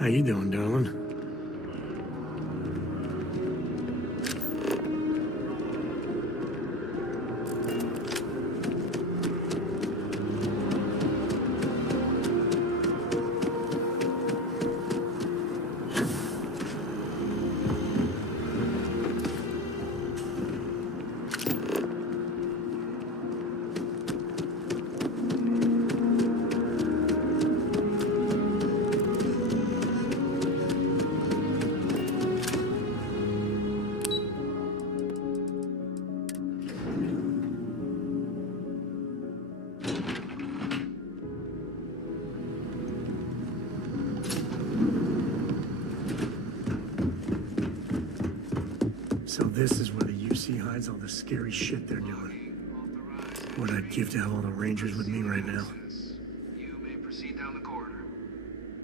How you doing, darling? So this is where the UC hides all the scary shit they're doing. What I'd give to have all the Rangers with me right now. You may proceed down the corridor.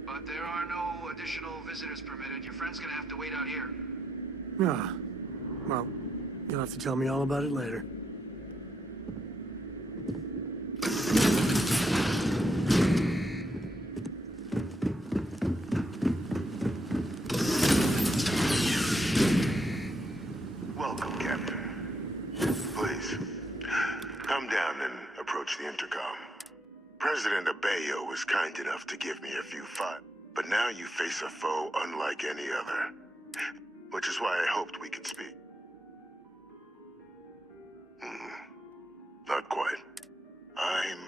But there are no additional visitors permitted. Your friend's gonna have to wait out here. Ah, well, you'll have to tell me all about it later. Welcome, Captain. Please, come down and approach the intercom. President Abeyo was kind enough to give me a few files, but now you face a foe unlike any other, which is why I hoped we could speak. Not quite. I'm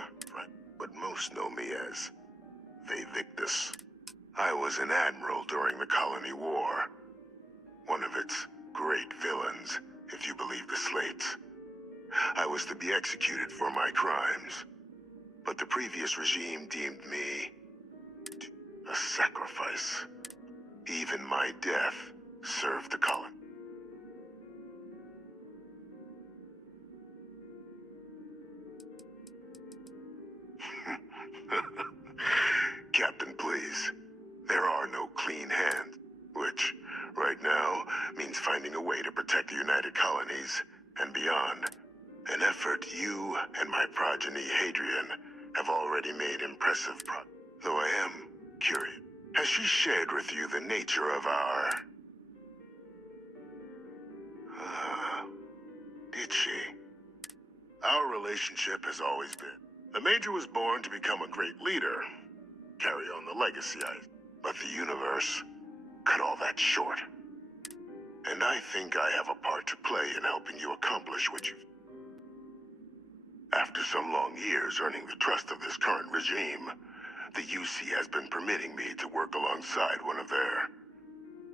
what most know me as Victus. I was an admiral during the Colony War. One of its great villains, if you believe the slates. I was to be executed for my crimes, but the previous regime deemed me a sacrifice. Even my death served the colony. Captain, please. There are no clean hands, which, right now, means finding a way to protect the United Colonies and beyond. An effort you and my progeny, Hadrian, have already made impressive progress. Though I am curious, has she shared with you the nature of our... did she? Our relationship has always been. The Major was born to become a great leader, carry on the legacy, but the universe cut all that short. And I think I have a part to play in helping you accomplish what you've... After some long years earning the trust of this current regime, the UC has been permitting me to work alongside one of their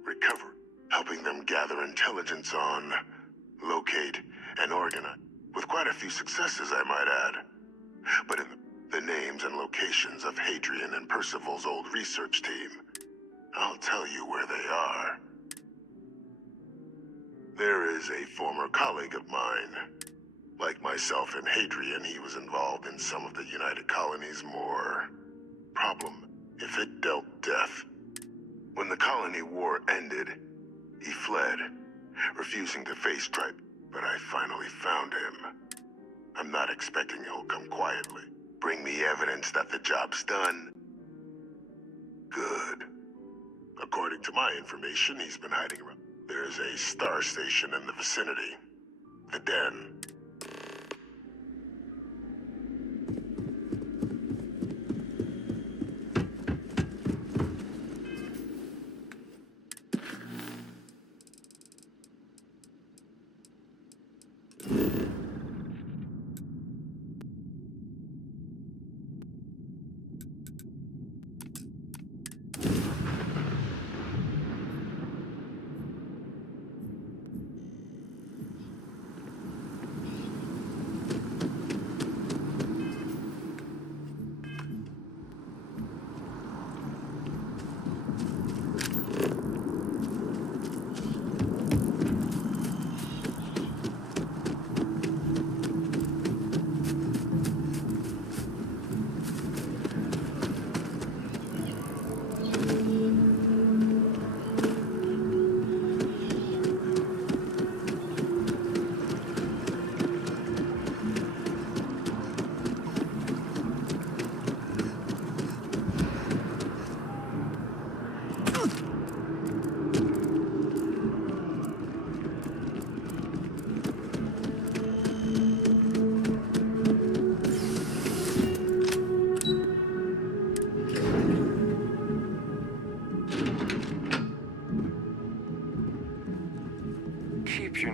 recovery, helping them gather intelligence on, locate, and organize, with quite a few successes, I might add. But in the names and locations of Hadrian and Percival's old research team, I'll tell you where they are. There is a former colleague of mine. Like myself and Hadrian, he was involved in some of the United Colony's more problem, if it dealt death. When the Colony War ended, he fled, refusing to face tribe, but I finally found him. I'm not expecting he'll come quietly. Bring me evidence that the job's done. Good. According to my information, he's been hiding around. There's a star station in the vicinity. The Den.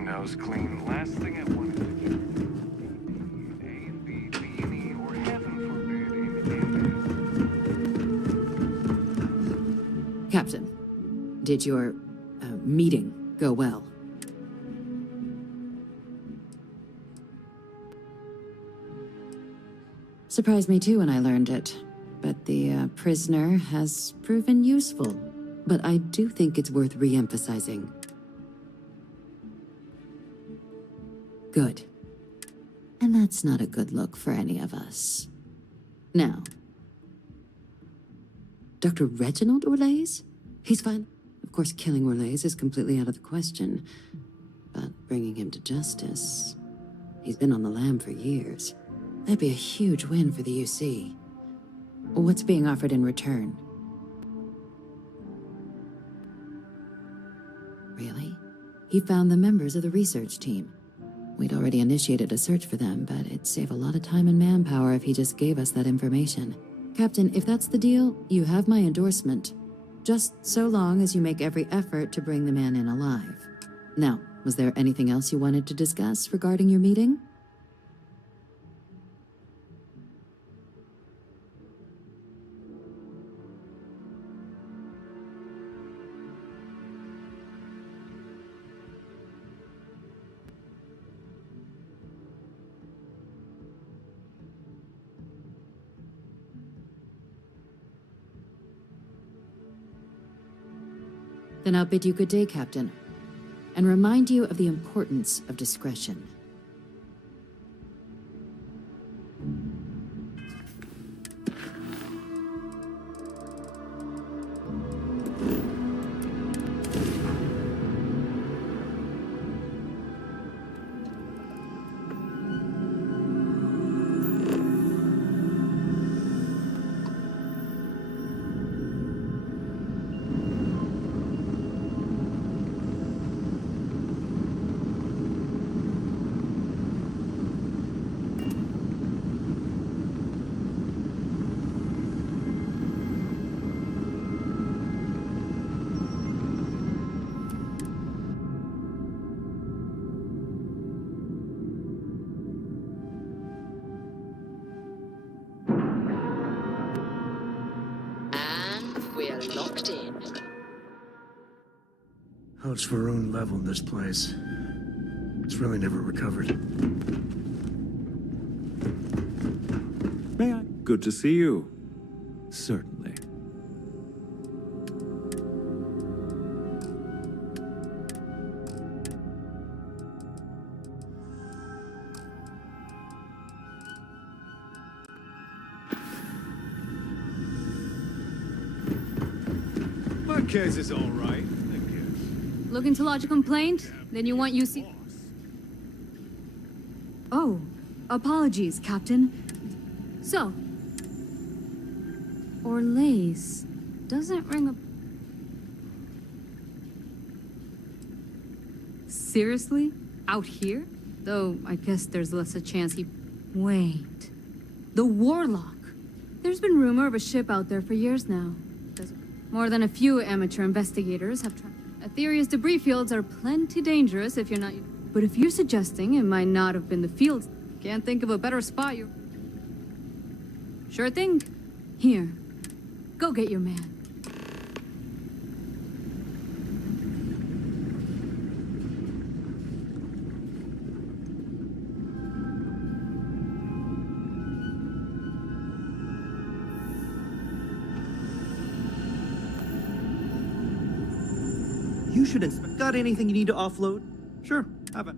nose clean. Last thing I wanted to do. A and B, B and E, or heaven forbid, in Captain, did your meeting go well? Surprised me too when I learned it, but the prisoner has proven useful. But I do think it's worth re-emphasizing. Good. And that's not a good look for any of us. Now, Dr. Reginald Orlaise? He's fine. Of course, killing Orlaise is completely out of the question. But bringing him to justice... He's been on the lam for years. That'd be a huge win for the UC. What's being offered in return? Really? He found the members of the research team. We'd already initiated a search for them, but it'd save a lot of time and manpower if he just gave us that information. Captain, if that's the deal, you have my endorsement. Just so long as you make every effort to bring the man in alive. Now, was there anything else you wanted to discuss regarding your meeting? Then I'll bid you good day, Captain, and remind you of the importance of discretion. We're locked in. How's Varun leveled this place? It's really never recovered. May I? Good to see you. Certainly. My case is all right, I guess. Looking to lodge a complaint? Then you want UC... Oh, apologies, Captain. So... Orlaise doesn't ring a... Seriously? Out here? Though, I guess there's less a chance he... Wait... The Warlock! There's been rumor of a ship out there for years now. More than a few amateur investigators have tried. Aetherius debris fields are plenty dangerous if you're not... But if you're suggesting it might not have been the fields, can't think of a better spot you... Sure thing. Here. Go get your man. You should inspect. Got anything you need to offload? Sure, have it.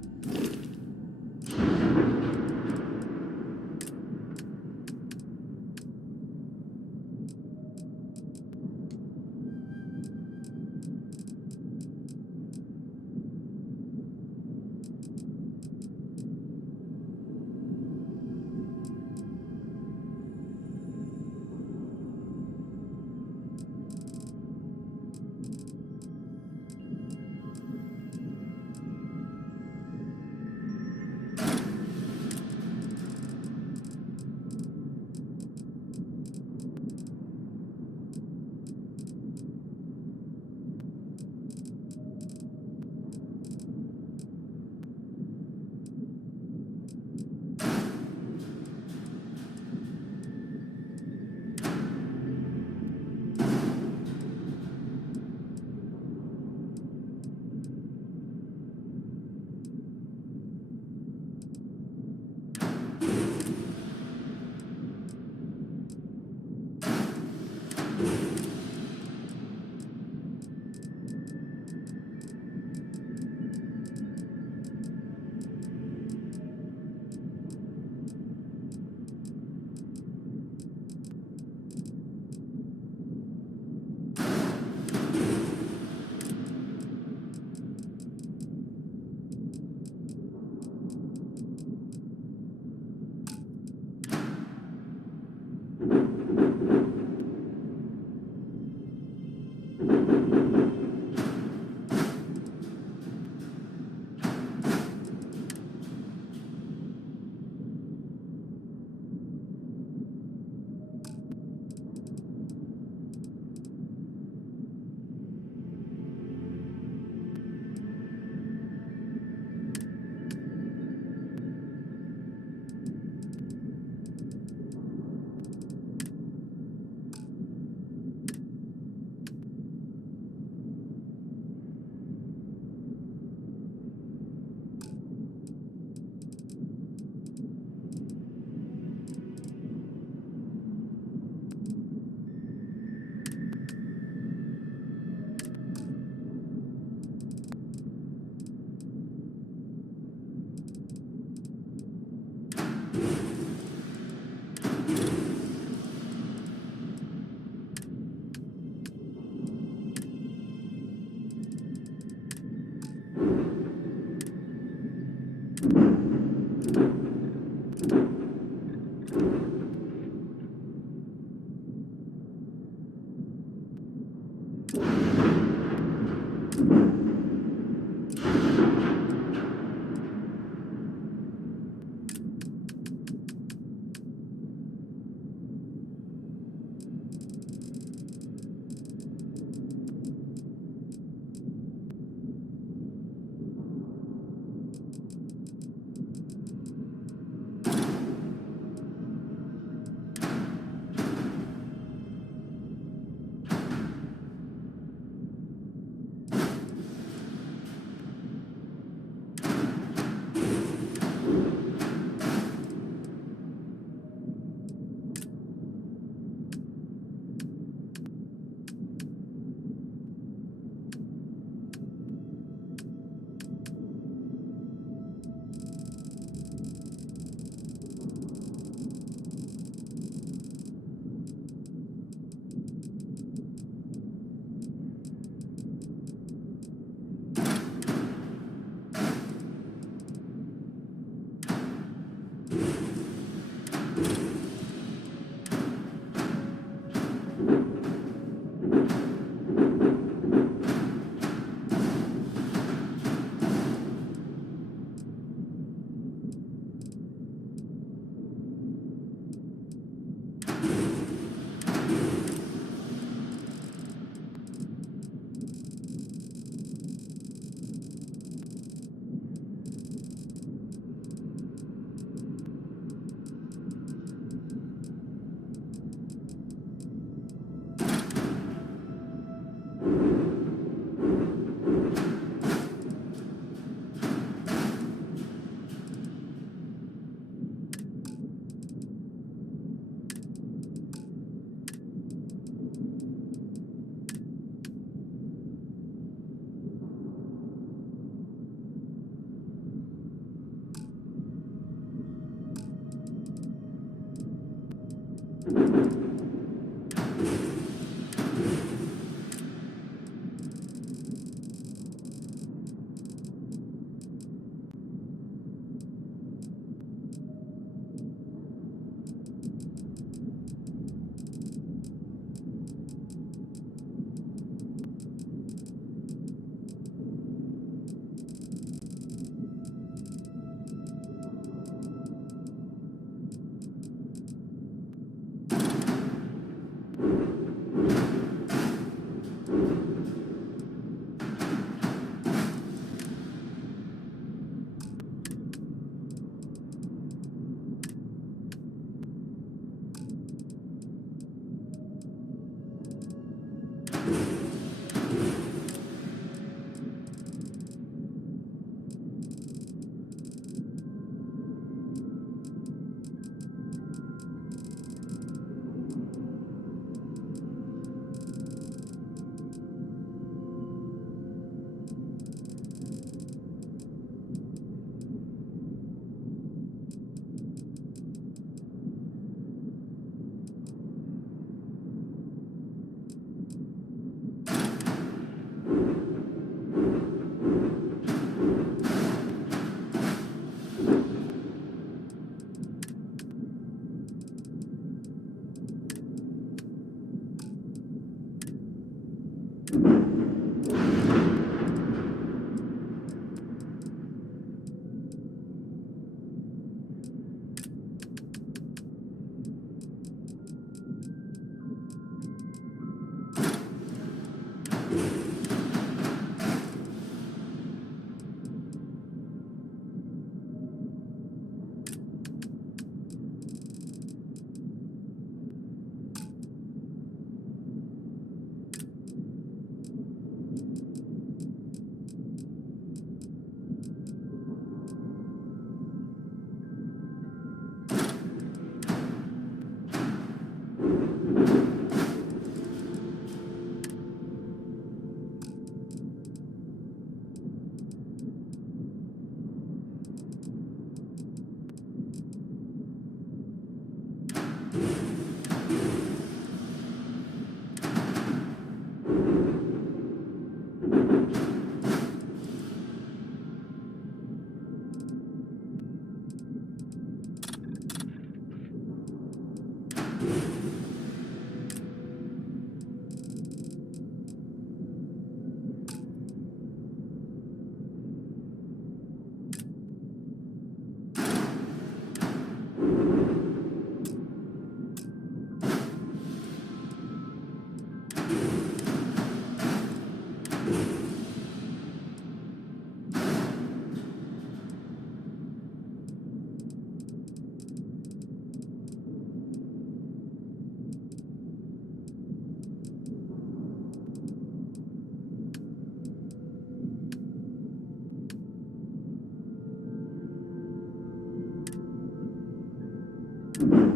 Hello.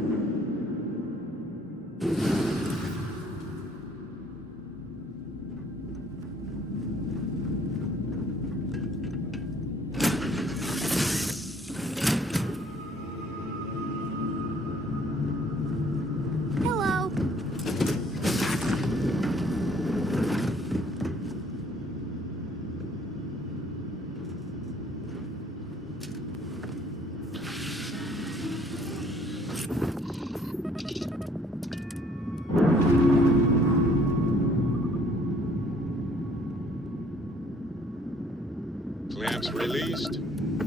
Clamps released.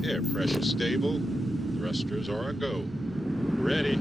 Air pressure stable. Thrusters are a go. Ready.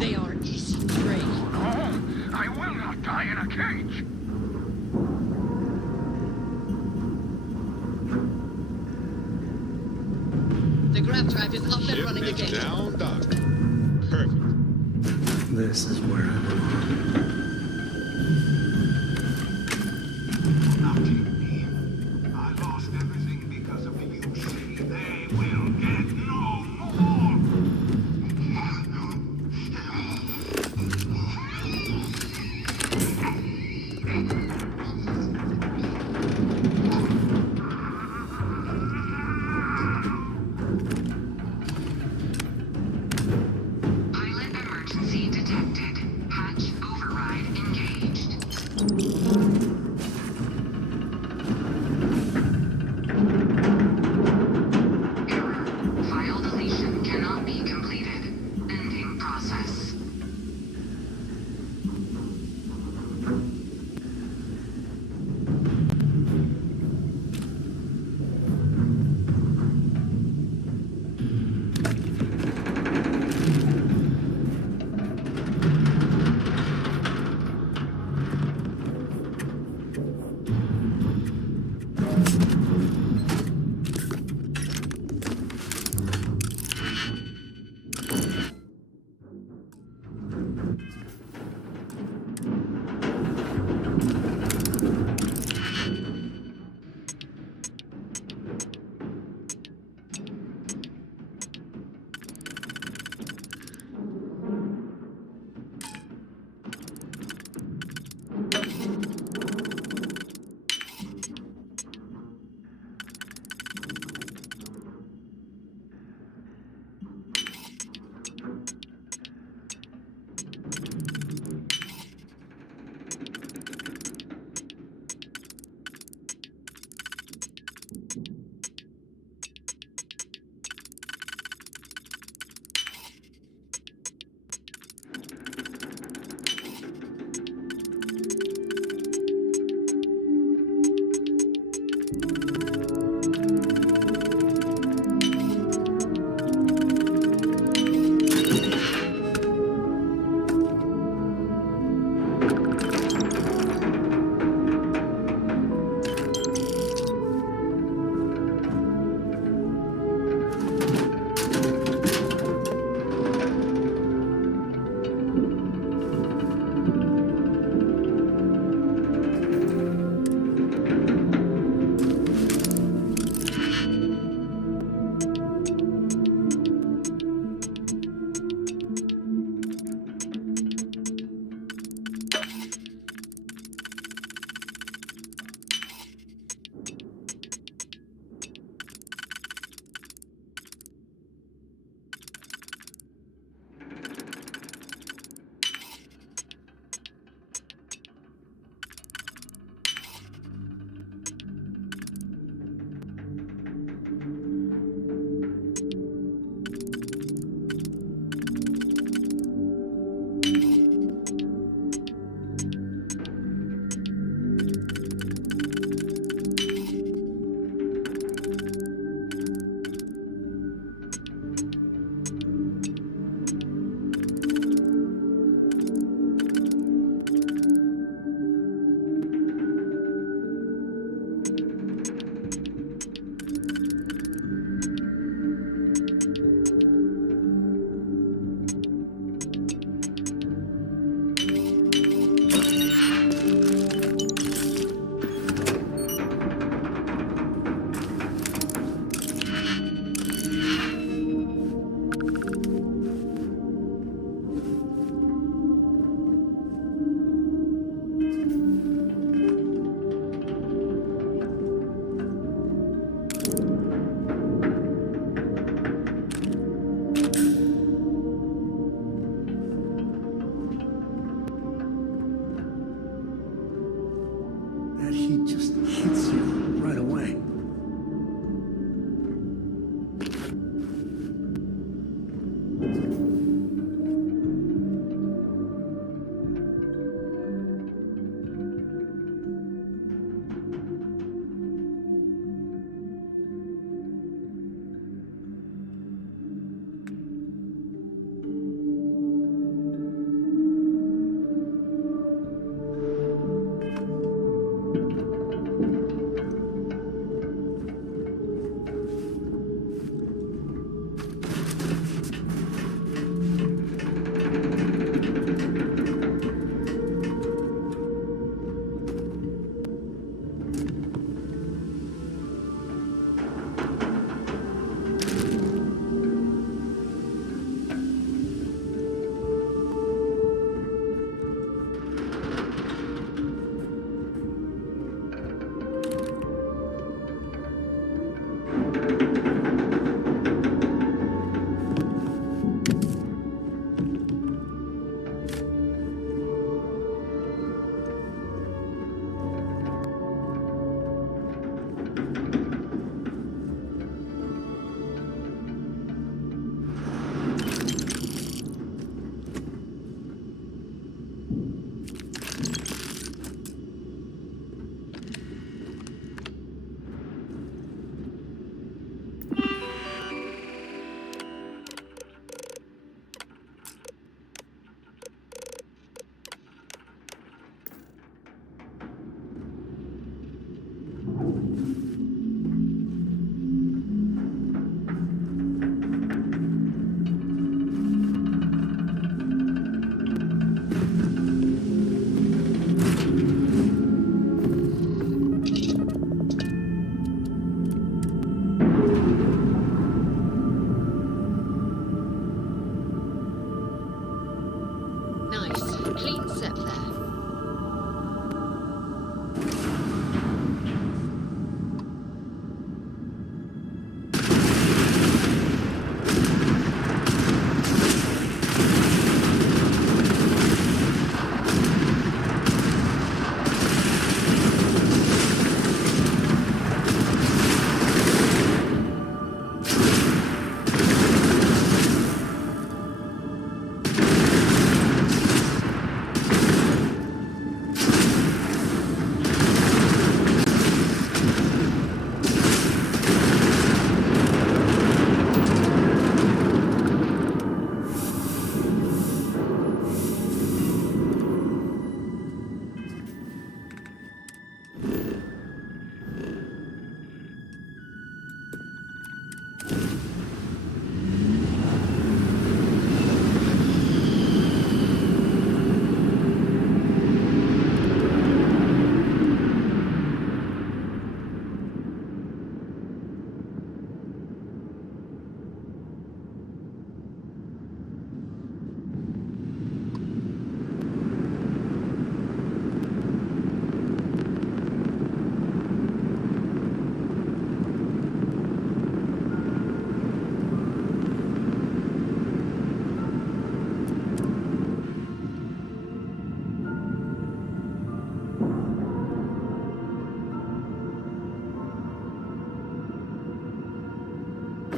They are easy prey. I will not die in a cage. The grab drive is up and Ship running is again. down, Doc. Perfect. This is where I belong. Nothing me. I lost everything because of the UC. They will get no more. Pilot emergency detected. Hatch override.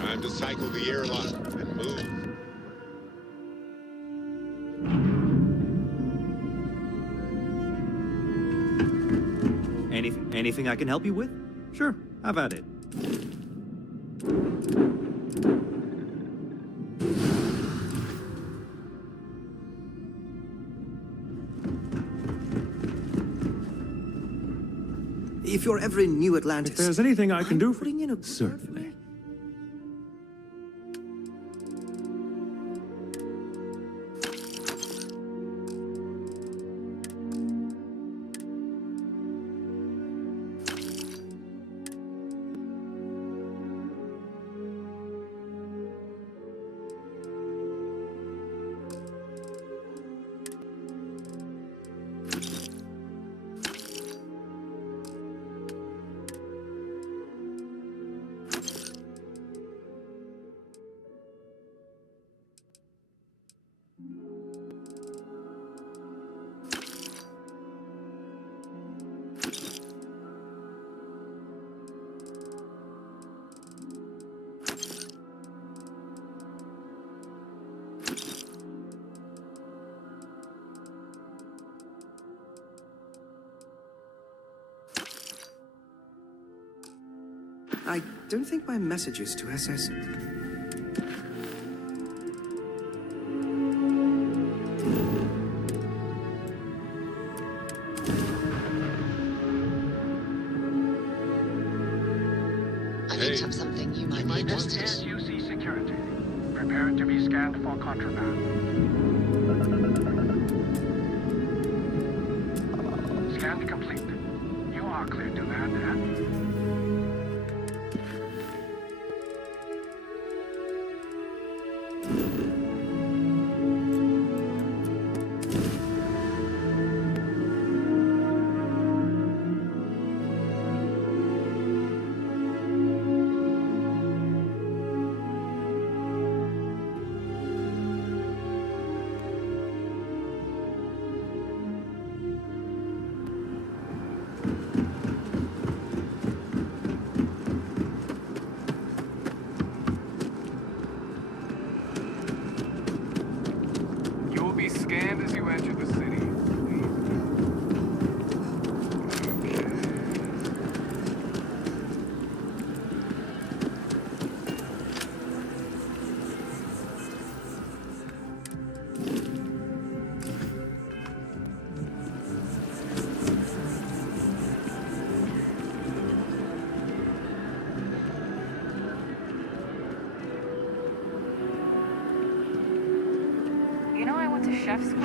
Time to cycle the airlock and move. Anything I can help you with? Sure, have at it. If you're ever in New Atlantis... If there's anything I can do for... putting in a... Certainly. I don't think my messages to SS... I picked up something you might be interested in. UC security. Prepare it to be scanned for contraband. Scan complete. You are clear to land at... You will be scanned as you enter the city. You know I went to chef school?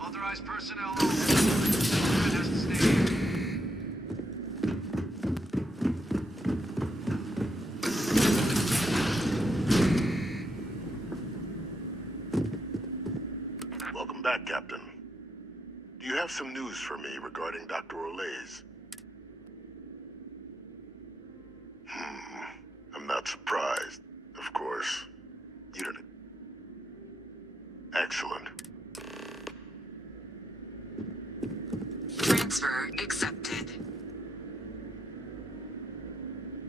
Authorized personnel only. Has to stay. Welcome back, Captain. Do you have some news for me regarding Dr. Olays? I'm not surprised, of course. You did it. Excellent. Transfer accepted.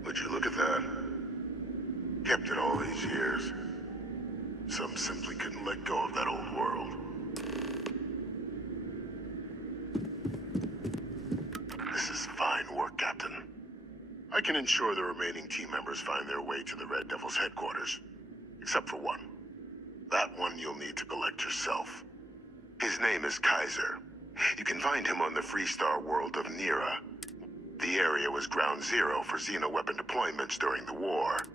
Would you look at that? Kept it all these years. Some simply couldn't let go of that old world. This is fine work, Captain. I can ensure the remaining team members find their way to the Red Devil's headquarters. Except for one. That one you'll need to collect yourself. His name is Kaiser. You can find him on the Freestar world of Nira. The area was ground zero for xenoweapon deployments during the war.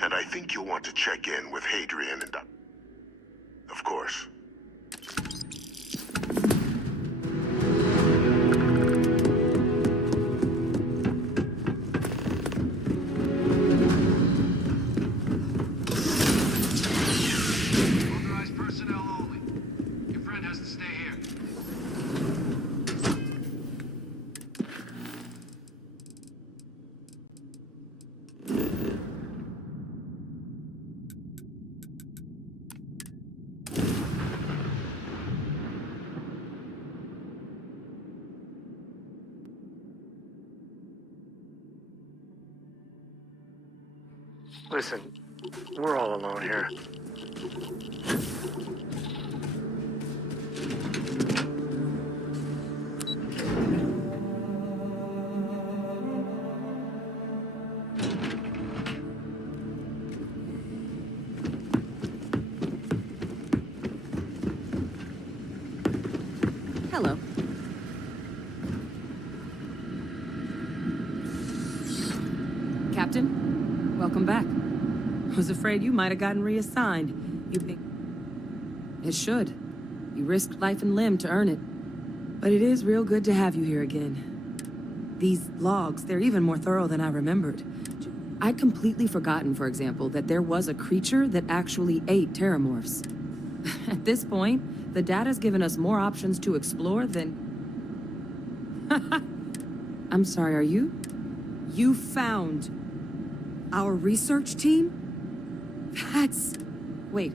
And I think you'll want to check in with Hadrian and... Of course. Authorized personnel only. Your friend has to stay here. Listen, we're all alone here. Hello. Captain, welcome back. I was afraid you might have gotten reassigned. It should. You risked life and limb to earn it. But it is real good to have you here again. These logs, they're even more thorough than I remembered. I'd completely forgotten, for example, that there was a creature that actually ate terramorphs. At this point, the data's given us more options to explore than... I'm sorry, are you? You found our research team? That's... Wait.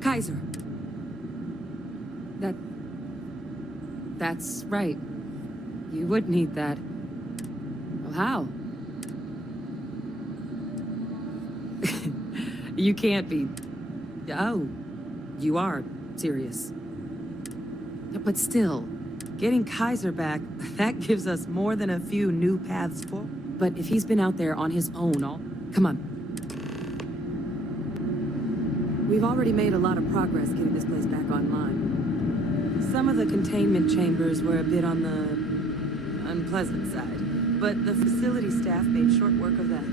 Kaiser. That's right. You would need that. Well, how? You can't be... Oh. You are serious. But still, getting Kaiser back, that gives us more than a few new paths forward. But if he's been out there on his own all... Come on. We've already made a lot of progress getting this place back online. Some of the containment chambers were a bit on the unpleasant side, but the facility staff made short work of that.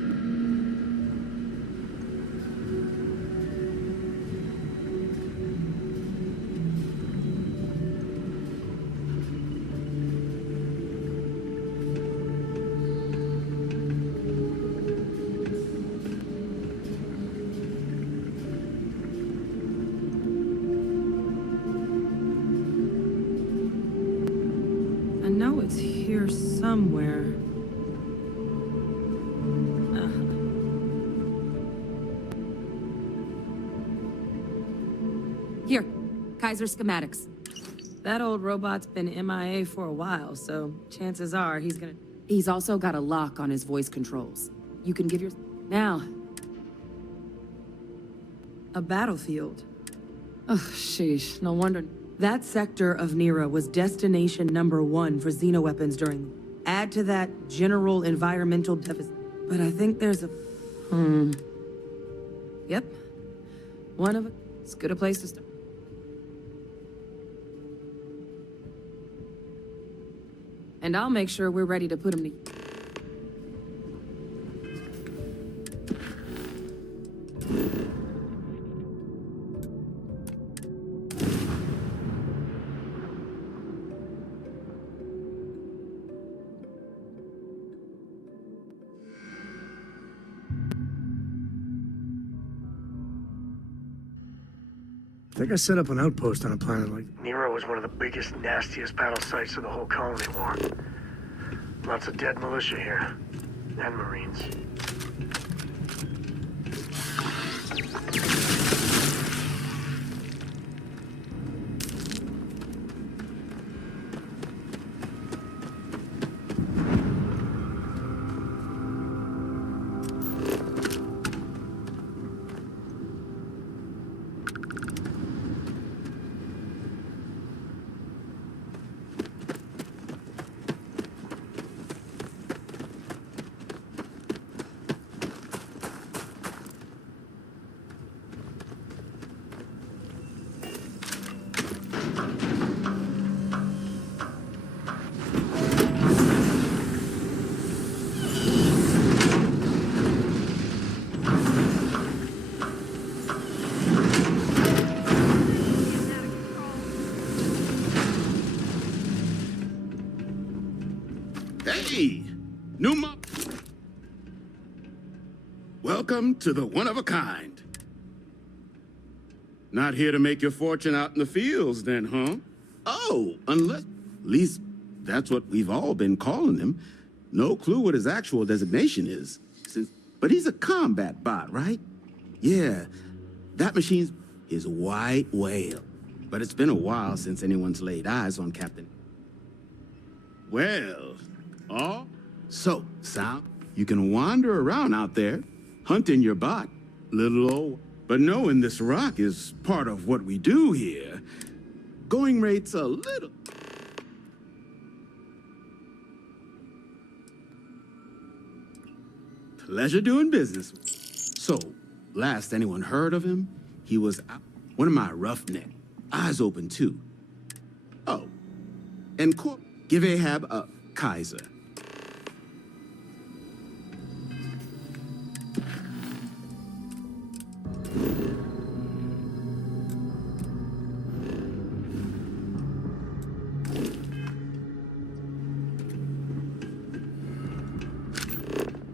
I know it's here somewhere. Here, Kaiser schematics. That old robot's been MIA for a while, so chances are he's gonna... He's also got a lock on his voice controls. You can give your... Now. A battlefield. Oh, sheesh, no wonder. That sector of Nira was destination #1 for xenoweapons during... Add to that general environmental deficit. But I think there's a... Yep. One of it. It's good a place to start. And I'll make sure we're ready to put him to... I think I set up an outpost on a planet like... Nero was one of the biggest, nastiest battle sites of the whole colony war. Lots of dead militia here. And Marines. Hey, Numa. Welcome to the one-of-a-kind. Not here to make your fortune out in the fields, then, huh? Oh, unless... At least that's what we've all been calling him. No clue what his actual designation is. But he's a combat bot, right? Yeah, that machine's his white whale. But it's been a while since anyone's laid eyes on Captain. Well, so, Sal, you can wander around out there, hunting your bot, little old. But knowing this rock is part of what we do here, going rate's a little... Pleasure doing business. So, last anyone heard of him, he was one of my roughnecks. Eyes open, too. Oh, and give Ahab a Kaiser.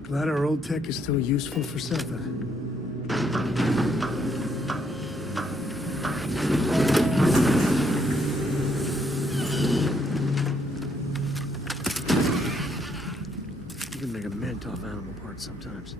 Glad our old tech is still useful for something. You can make a mint off animal parts sometimes.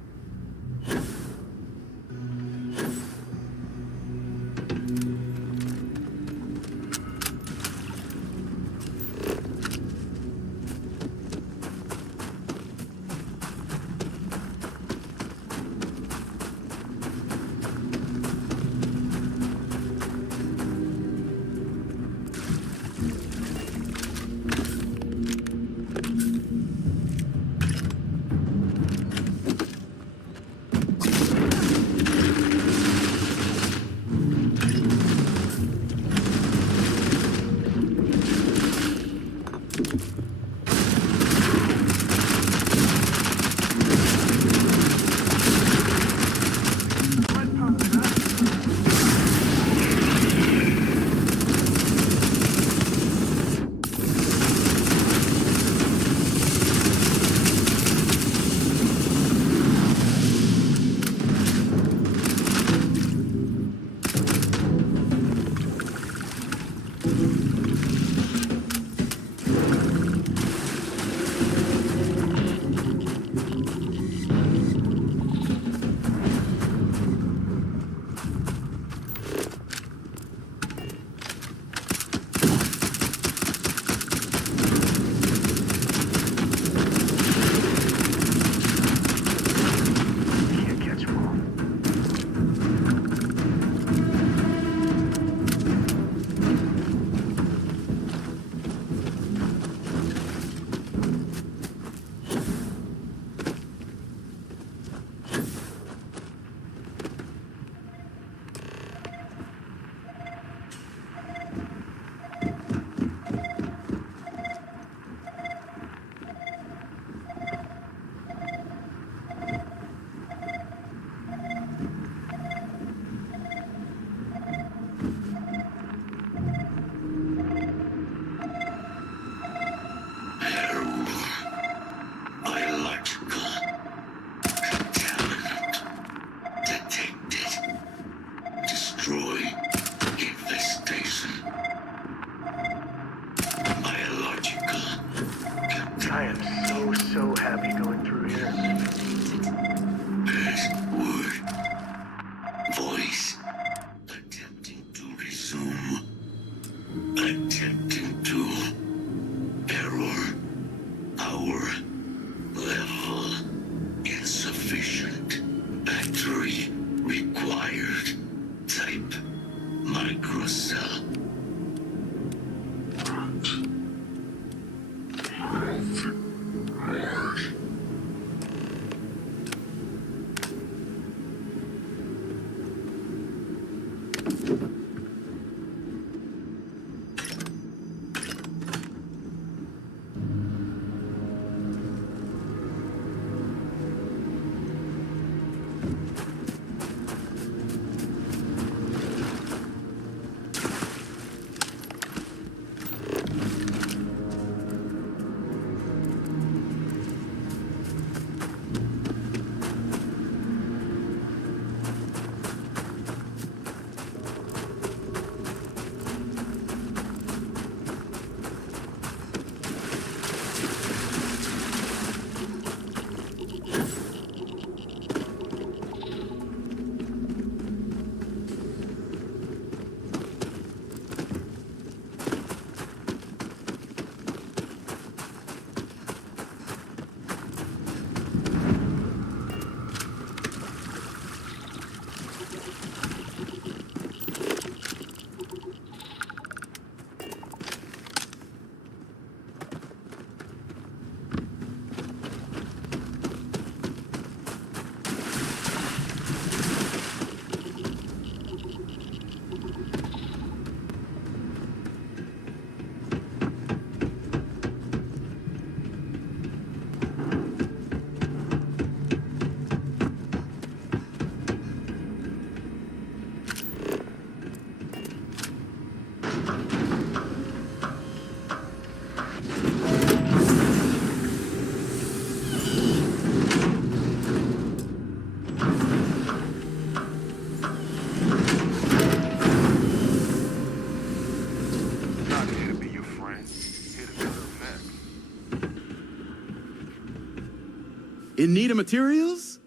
In need of materials?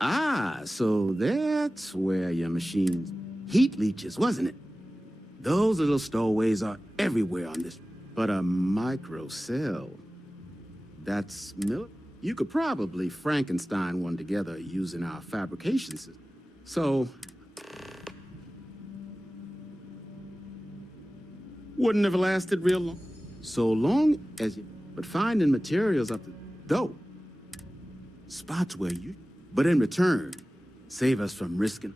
Ah, so that's where your machine's heat leaches, wasn't it? Those little stowaways are everywhere on this. But a microcell, that's you could probably Frankenstein one together using our fabrication system. So, wouldn't have lasted real long. So long as you, but finding materials up to, though, spots where you, but in return, save us from risking.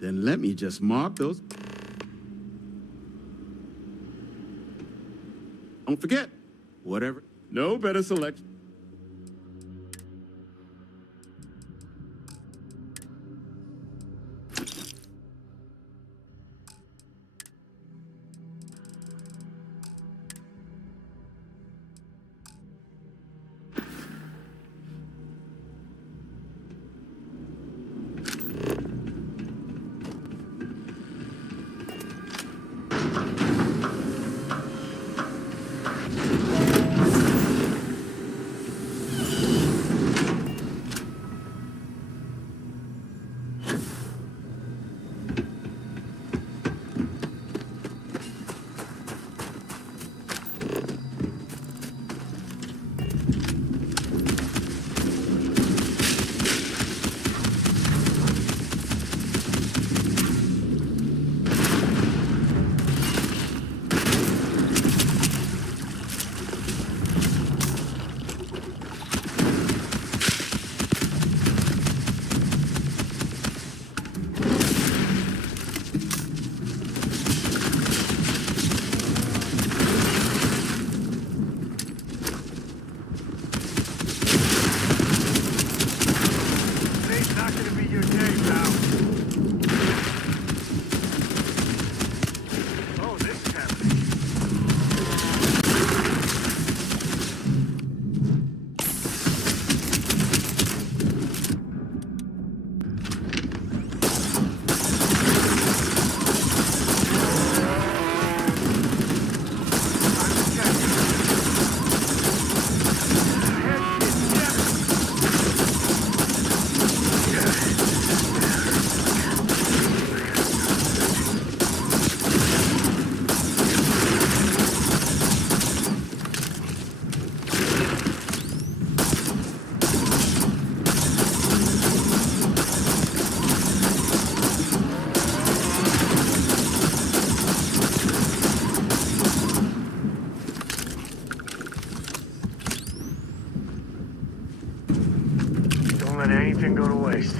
Then let me just mark those. Don't forget, whatever, no better selection. Don't let anything go to waste.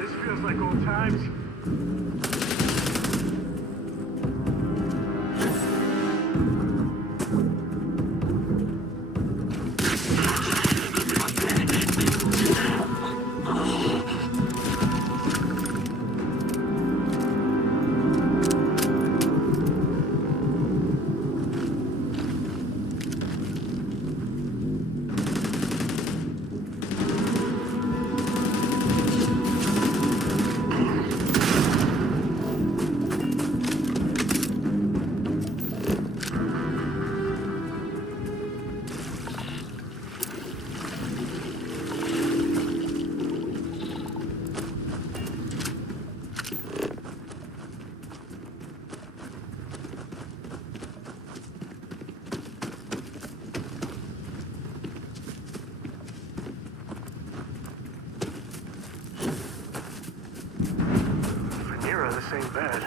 This feels like old times. This ain't bad.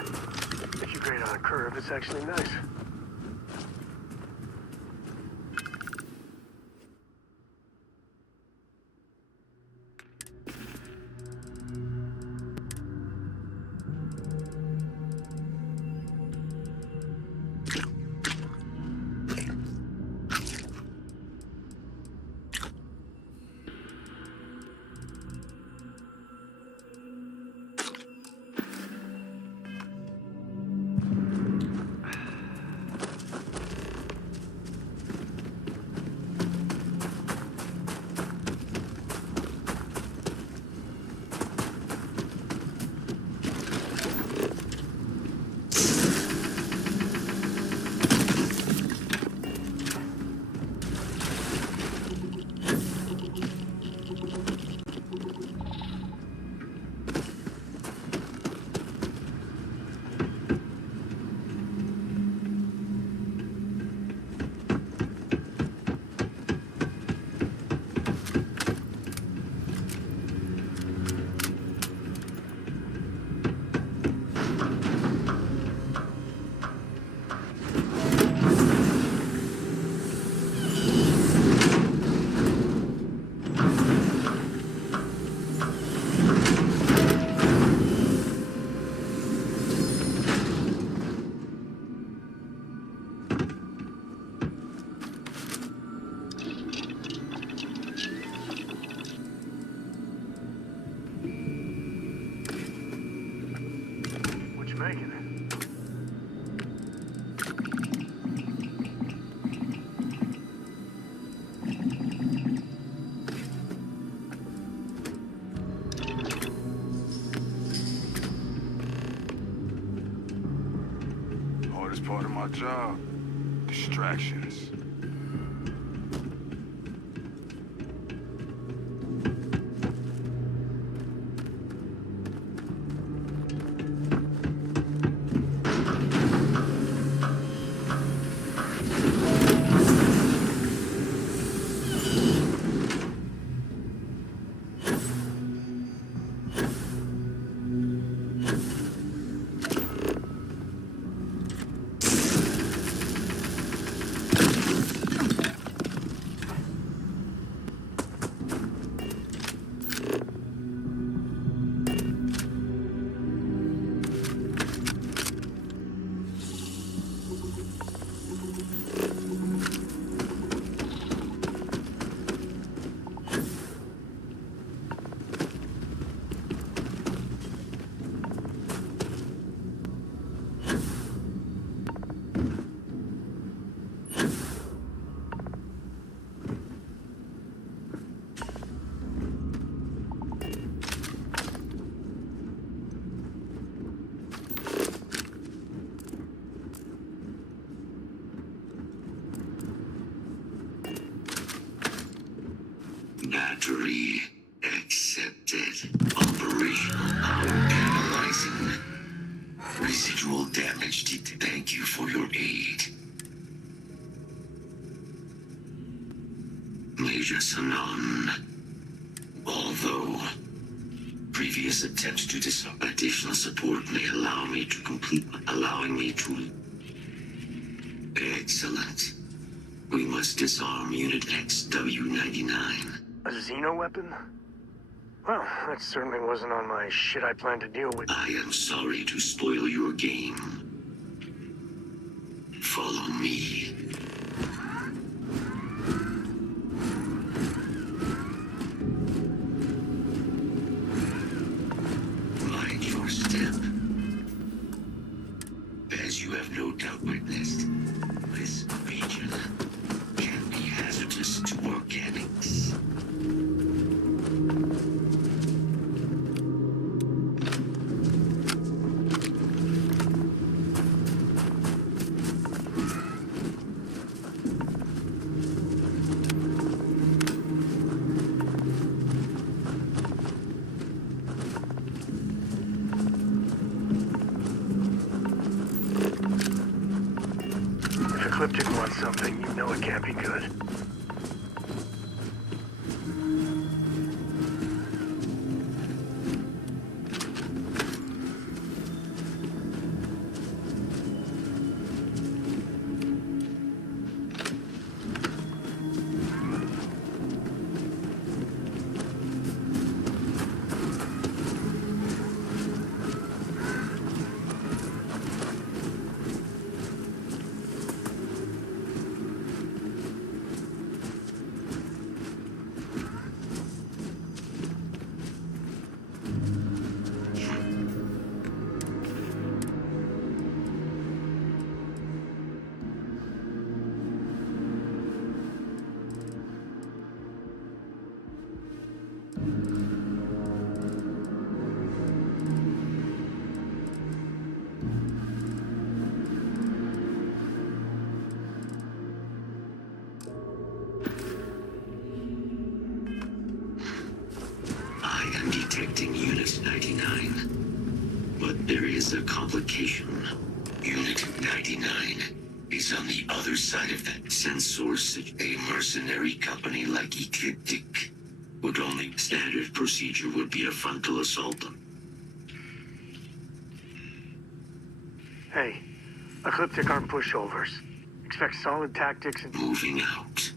If you grade on a curve, it's actually nice. Making it. Hardest part of my job, distractions. Battery accepted. Operational power analyzing. Residual damage detected. Thank you for your aid. Major Sanan. Although Previous attempts to disarm additional support may allow me to allowing me to... Excellent. We must disarm Unit XW-99. A Xeno weapon? Well, that certainly wasn't on my shit I planned to deal with. I am sorry to spoil your game. Follow me. Mind your step. As you have no doubt witnessed, this region can be hazardous to organics. If Ecliptic wants something, you know it can't be good. I am detecting Unit 99. But there is a complication. Unit 99 is on the other side of that sensor. A mercenary company like Ecliptic would only standard procedure would be a frontal assault. Hey, Ecliptic aren't pushovers. Expect solid tactics and... Moving out.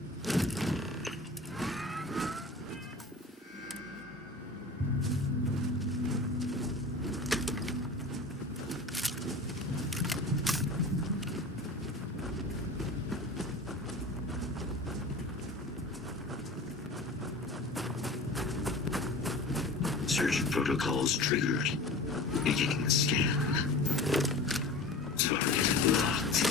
Search protocols triggered. Beginning the scan. Target locked.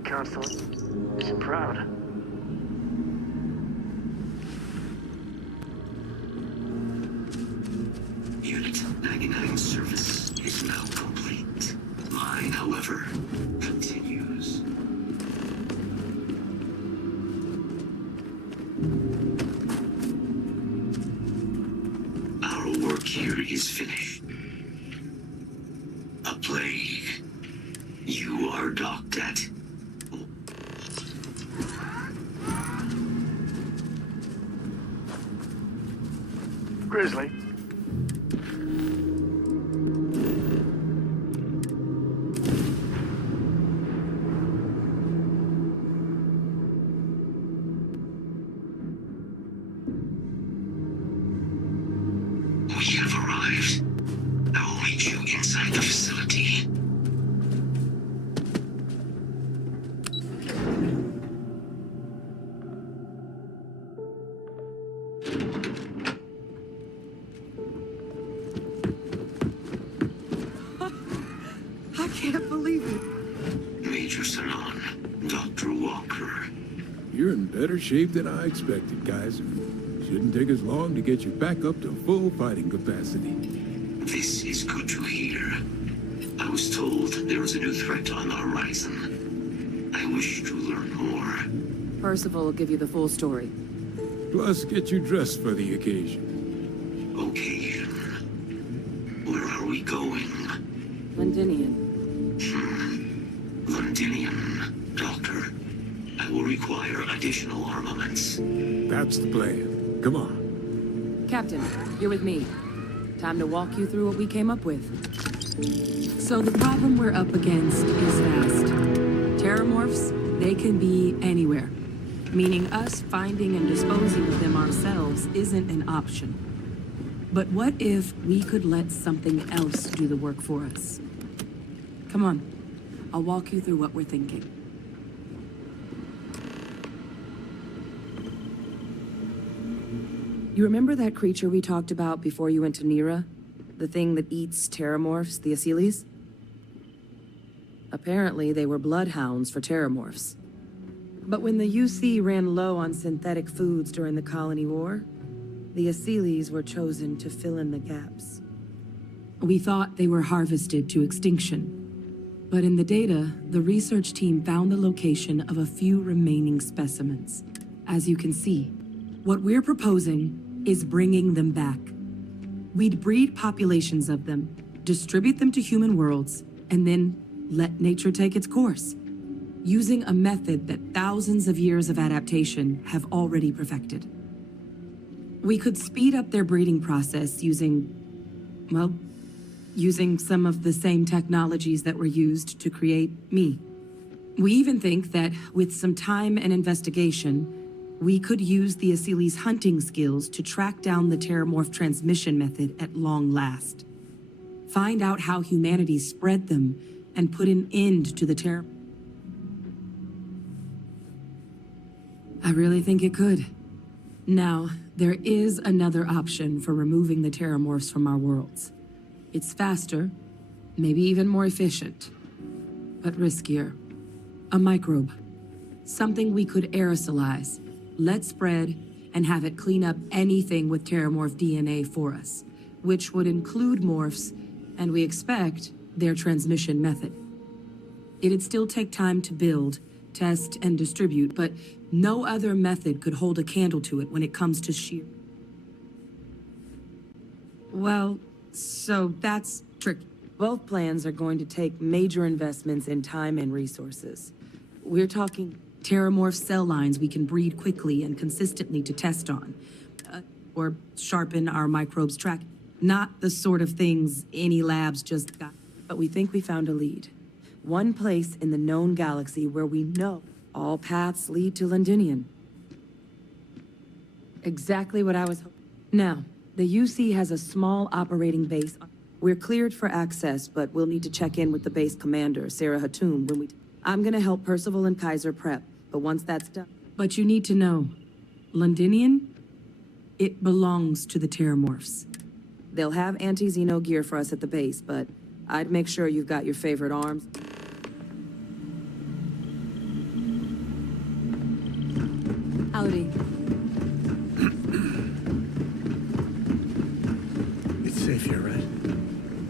updated constantly. You seem proud. Unit 99 service is now complete. Mine, however, continues. Our work here is finished. A plague. You are docked at. Grizzly. We have arrived. I will meet you inside the facility. I can't believe it. Major Sanan, Dr. Walker. You're in better shape than I expected, guys. Shouldn't take us long to get you back up to full fighting capacity. This is good to hear. I was told there was a new threat on the horizon. I wish to learn more. Percival will give you the full story. Plus, get you dressed for the occasion. Occasion. Where are we going? Londinian. Londinian. Doctor, I will require additional armaments. That's the plan. Come on. Captain, you're with me. Time to walk you through what we came up with. So the problem we're up against is vast. Terramorphs, they can be anywhere. Meaning us finding and disposing of them ourselves isn't an option. But what if we could let something else do the work for us? Come on, I'll walk you through what we're thinking. You remember that creature we talked about before you went to Nira? The thing that eats terramorphs, the Asyles? Apparently, they were bloodhounds for terramorphs. But when the UC ran low on synthetic foods during the Colony War, the Asyles were chosen to fill in the gaps. We thought they were harvested to extinction. But in the data, the research team found the location of a few remaining specimens. As you can see, what we're proposing is bringing them back. We'd breed populations of them, distribute them to human worlds, and then let nature take its course, using a method that thousands of years of adaptation have already perfected. We could speed up their breeding process using some of the same technologies that were used to create me. We even think that with some time and investigation, we could use the Asyles' hunting skills to track down the terramorph transmission method at long last. Find out how humanity spread them and put an end to the terror. I really think it could. Now, there is another option for removing the terramorphs from our worlds. It's faster, maybe even more efficient, but riskier. A microbe. Something we could aerosolize, let spread, and have it clean up anything with terramorph DNA for us, which would include morphs, and we expect their transmission method. It'd still take time to build, test, and distribute, but no other method could hold a candle to it when it comes to sheer. Well, so that's tricky. Both plans are going to take major investments in time and resources. We're talking terramorph cell lines we can breed quickly and consistently to test on. Or sharpen our microbes track. Not the sort of things any labs just got. But we think we found a lead. One place in the known galaxy where we know all paths lead to Londinian. Exactly what I was hoping. Now, the UC has a small operating base. We're cleared for access, but we'll need to check in with the base commander, Sarah Hatum, when we... I'm gonna help Percival and Kaiser prep, but once that's done... But you need to know, Londinian, it belongs to the Terramorphs. They'll have anti-Xeno gear for us at the base, but I'd make sure you've got your favorite arms.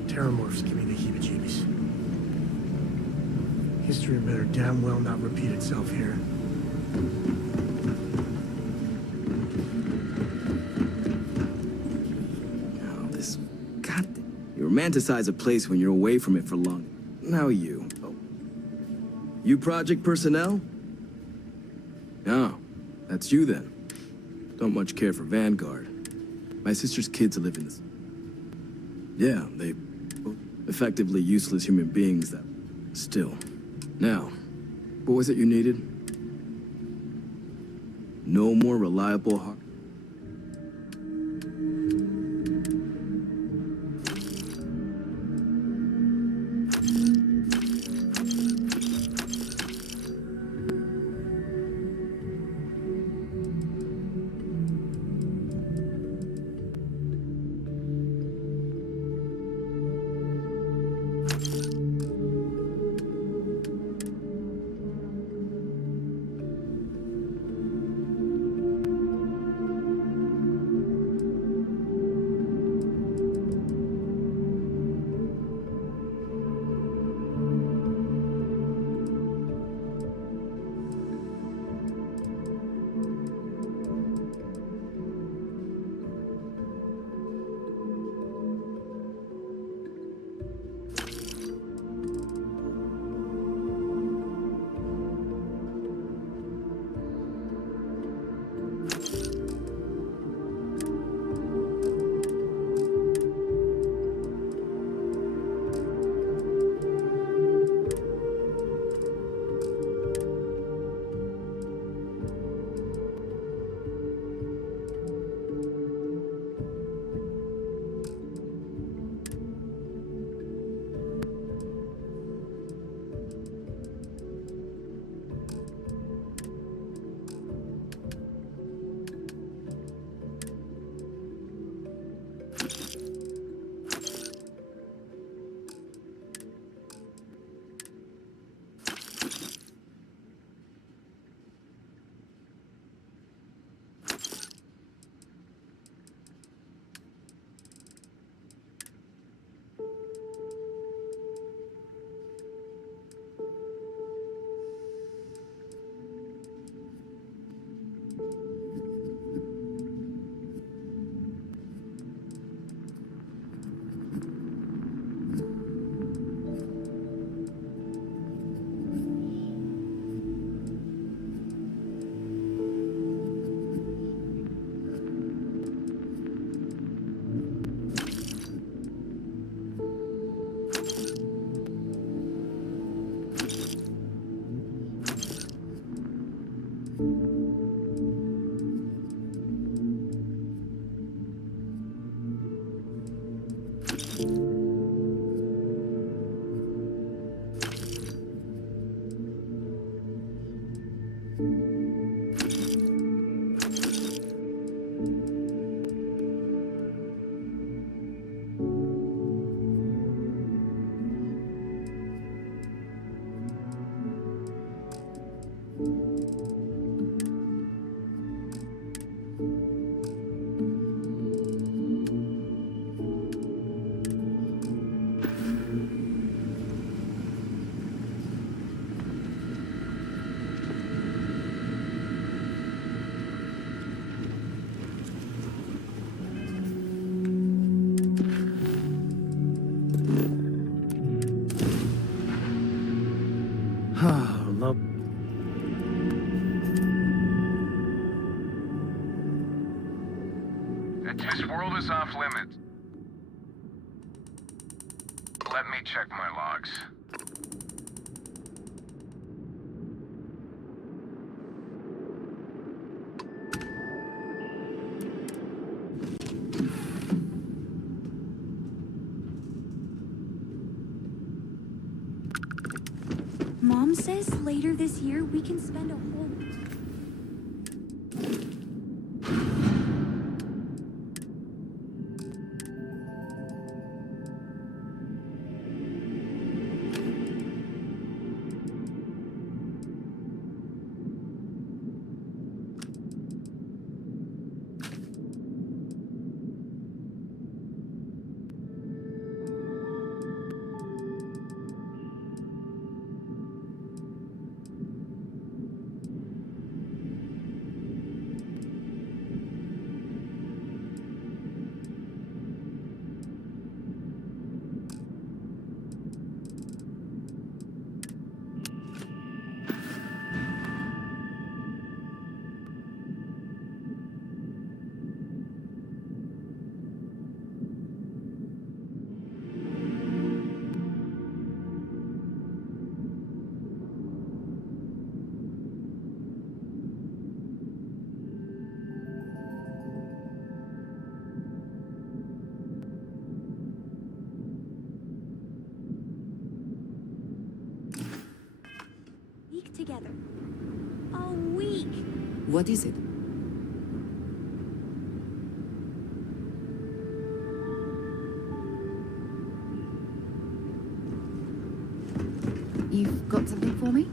Terramorphs give me the heebie-jeebies. History had better damn well not repeat itself here. Oh, this... God... You romanticize a place when you're away from it for long. Now you... Oh. You project personnel? Oh, that's you then. Don't much care for Vanguard. My sister's kids live in this... Yeah, they... effectively useless human beings that... Still. Now, what was it you needed? No more reliable heart. Love. This world is off limits. Let me check my logs. Mom says later this year we can spend a whole... together. A week. What is it? You've got something for me?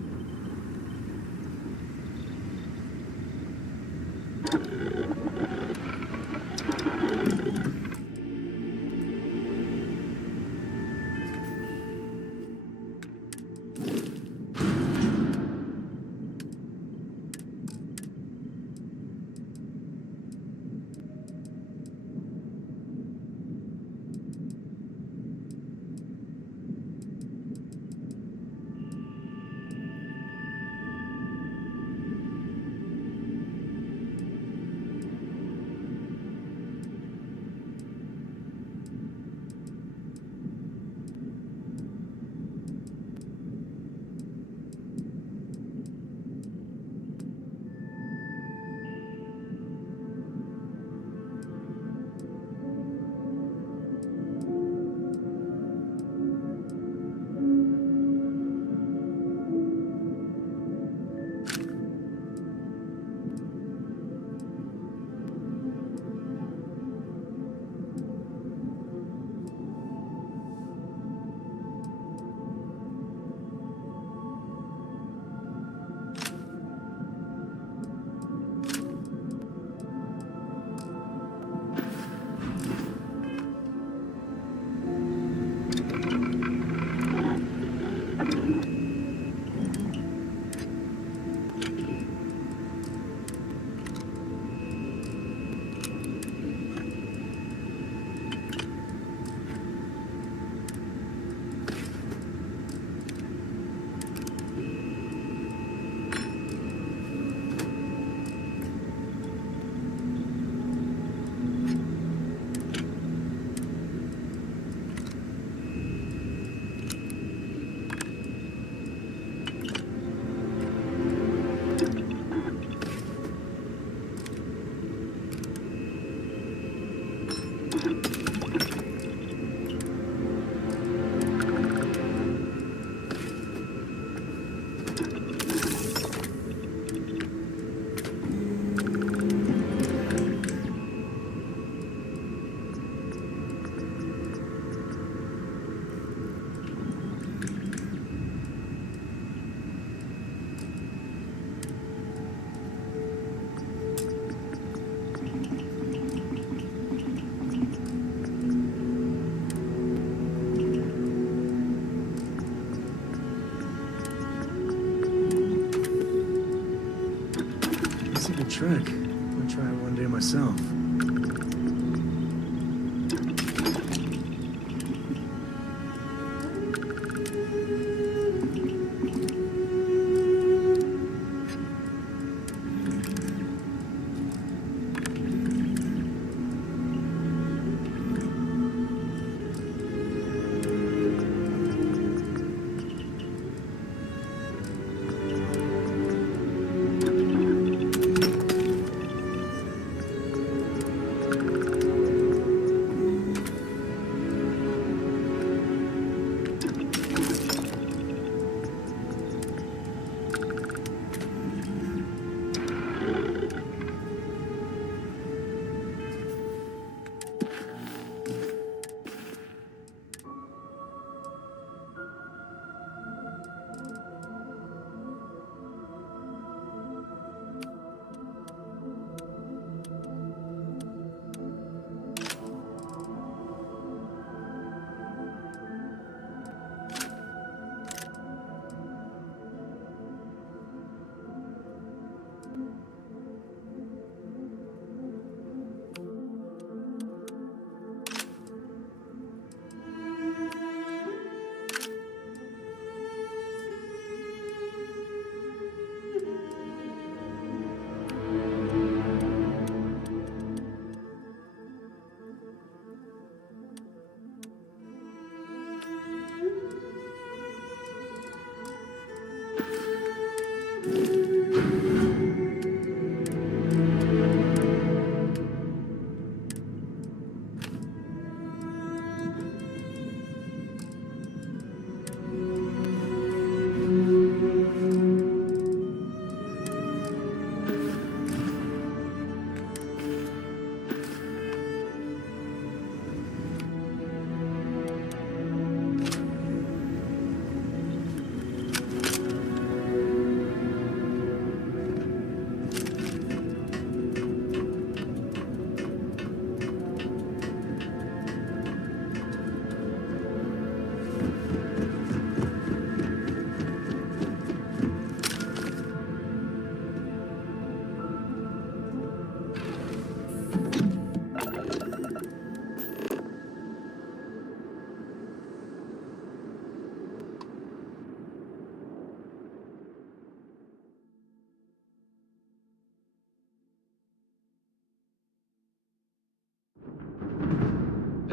trick. I'll try it one day myself.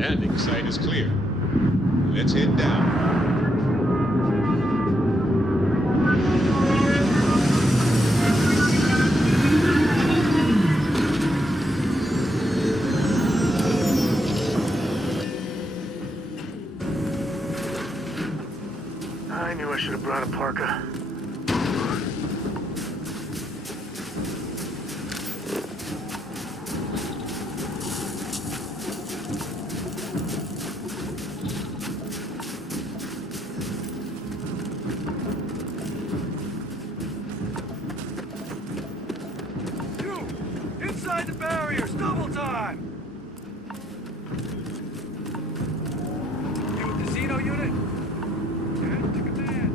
Landing site is clear. Let's head down. I knew I should have brought a parka. Inside the barriers, double time! You a casino unit? Get to command.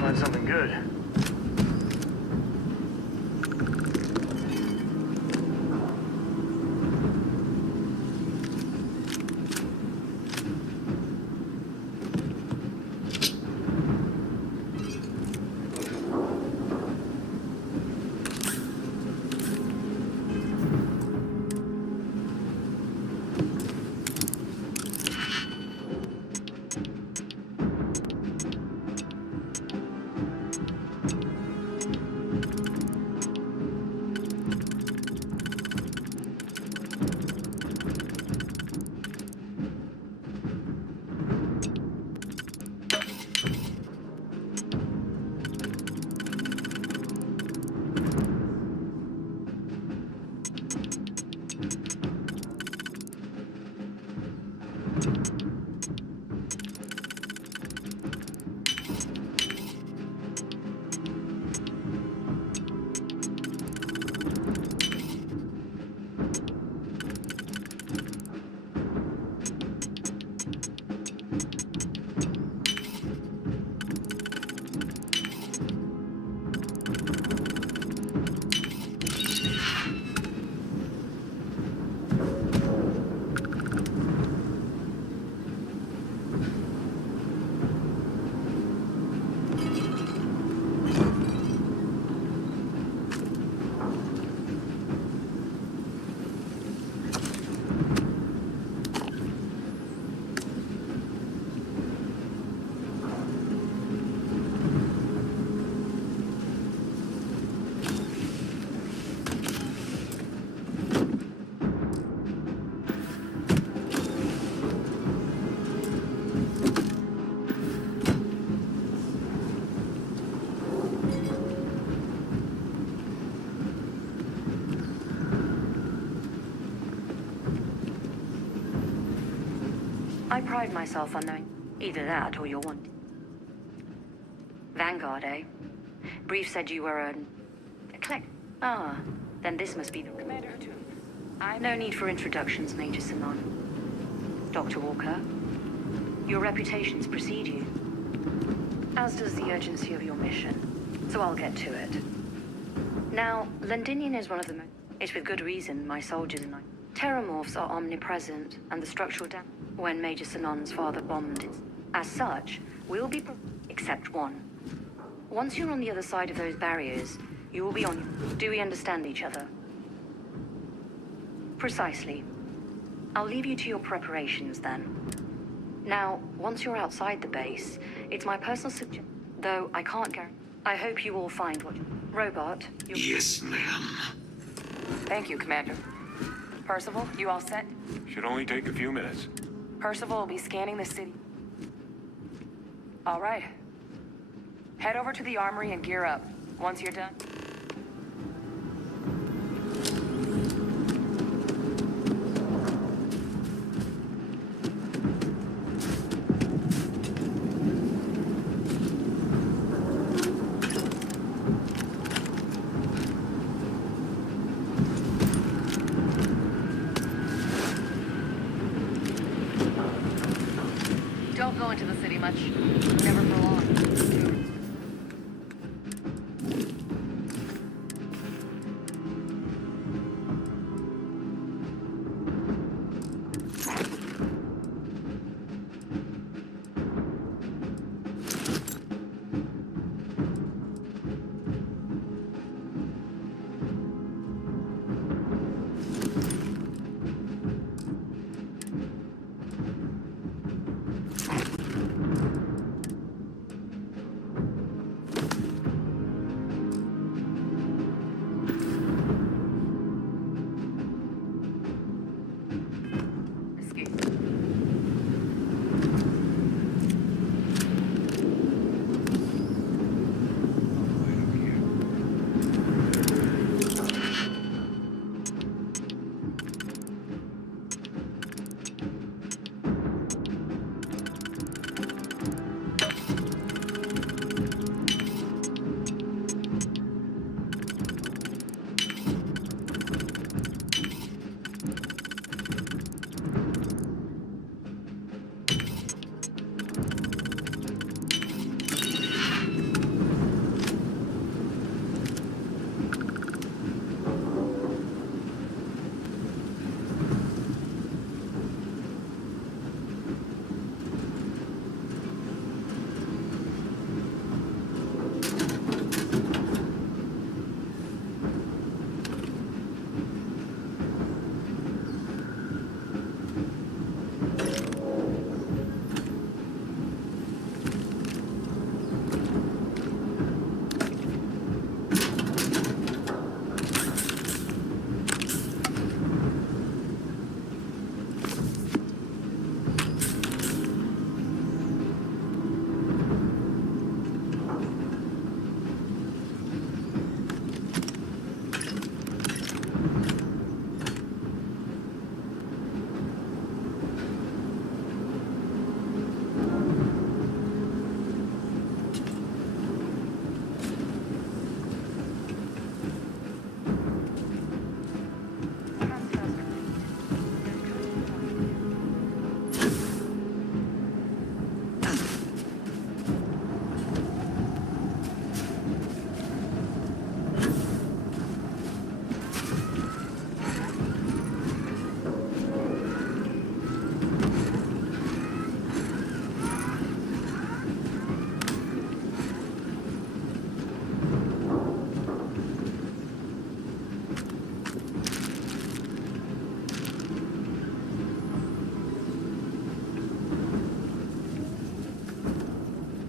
Find something good. I pride myself on knowing either that or you're wanted. Vanguard, eh? Brief said you were a click. Ah, then this must be the Commander too. I've no need for introductions, Major Simon. Dr. Walker, your reputations precede you, as does the urgency of your mission. So I'll get to it. Now, Londinian is one of the most... It's with good reason my soldiers and I... Terramorphs are omnipresent, and the structural damage when Major Sinan's father bombed it. As such, we'll be... except one. Once you're on the other side of those barriers, you will be on... Do we understand each other? Precisely. I'll leave you to your preparations then. Now, once you're outside the base, it's my personal suggestion, though I can't guarantee. I hope you all find what... Robot, you... Yes, ma'am. Thank you, Commander. Percival, you all set? Should only take a few minutes. Percival will be scanning the city. All right. Head over to the armory and gear up. Once you're done... Don't go into the city much. Never for long.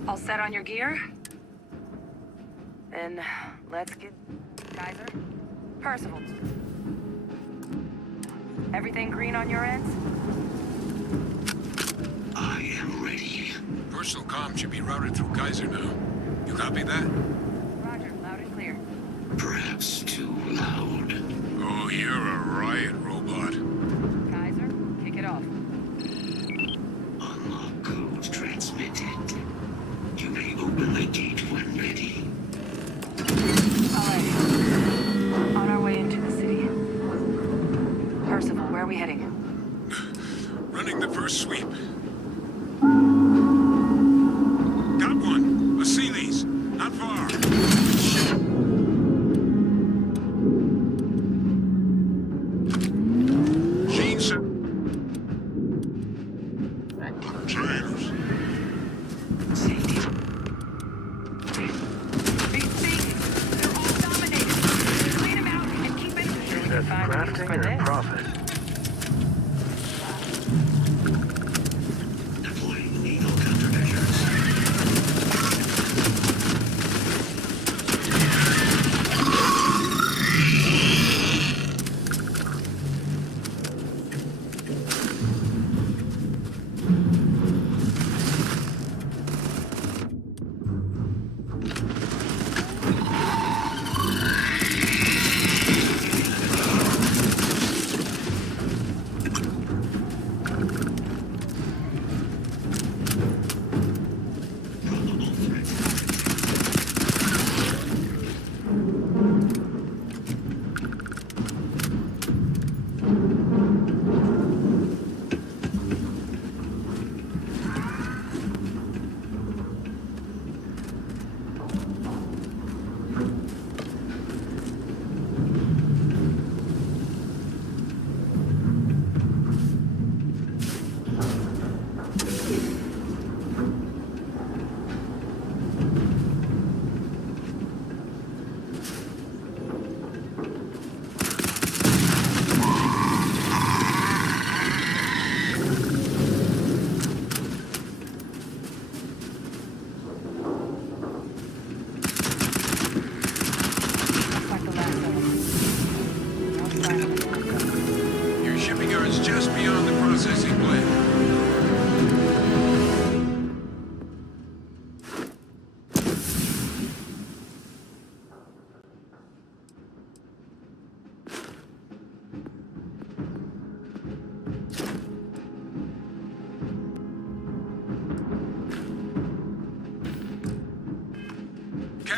All set on your gear? Then let's get... Kaiser? Percival. Everything green on your ends? I am ready. Personal comm should be routed through Kaiser now. You copy that? Roger, loud and clear. Perhaps too loud. Oh, you're a riot robot. Kaiser, kick it off. Unlock code transmitted. You may open the gate when ready. All right. On our way into the city. Percival, where are we heading? Running the first sweep. Got one. A Sealy's. Not far. Jeans. Containers. That's crafting or profit?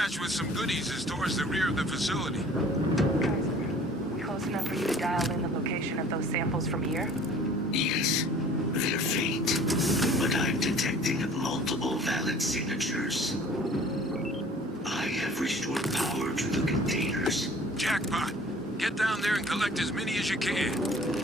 hatch with some goodies is towards the rear of the facility. We close enough for you to dial in the location of those samples from here? Yes, they're faint, but I'm detecting multiple valid signatures. I have restored power to the containers. Jackpot! Get down there and collect as many as you can.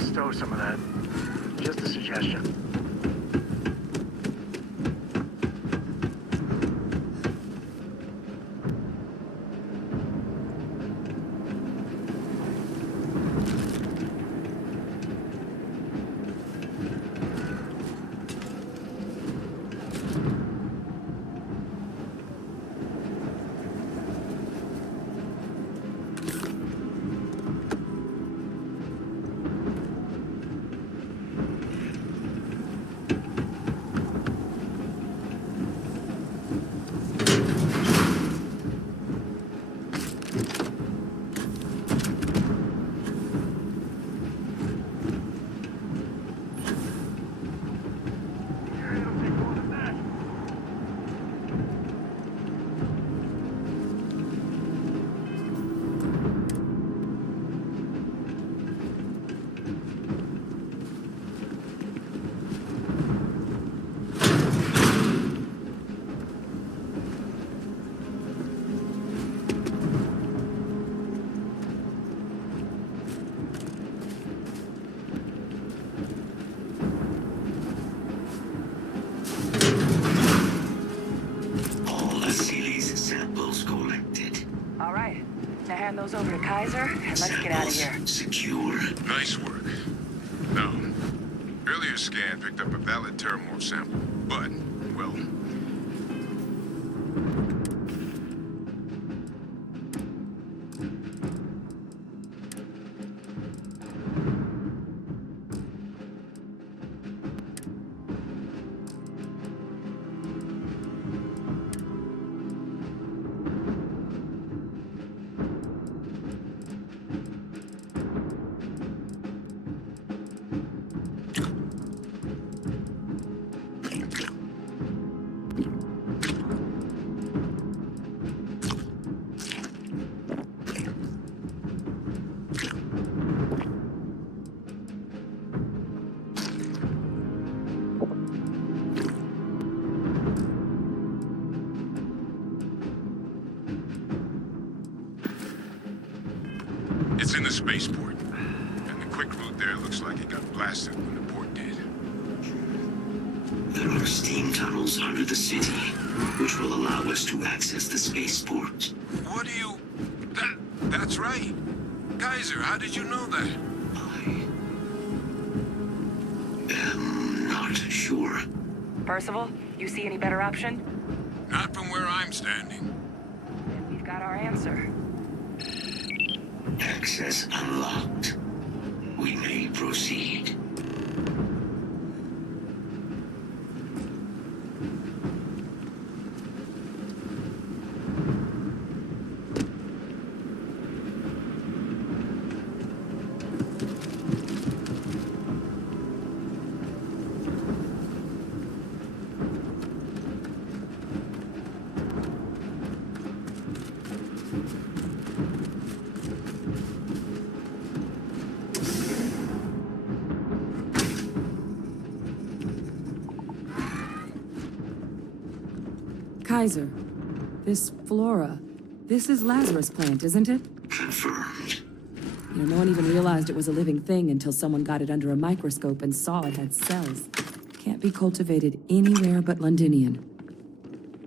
Stow some of that. Just a suggestion. Hand those over to Kaiser, and let's get out of here. Secure. Nice work. Now, earlier scan picked up a valid terramorph sample. But, well, it's in the spaceport. And the quick route there looks like it got blasted when the port did. There are steam tunnels under the city, which will allow us to access the spaceport. What do you... That's right. Kaiser, how did you know that? I'm not sure. Percival, you see any better option? Not from where I'm standing. We've got our answer. Access unlocked. We may proceed. Kaiser, this flora, this is Lazarus plant, isn't it? Confirmed. You know, no one even realized it was a living thing until someone got it under a microscope and saw it had cells. Can't be cultivated anywhere but Londinian.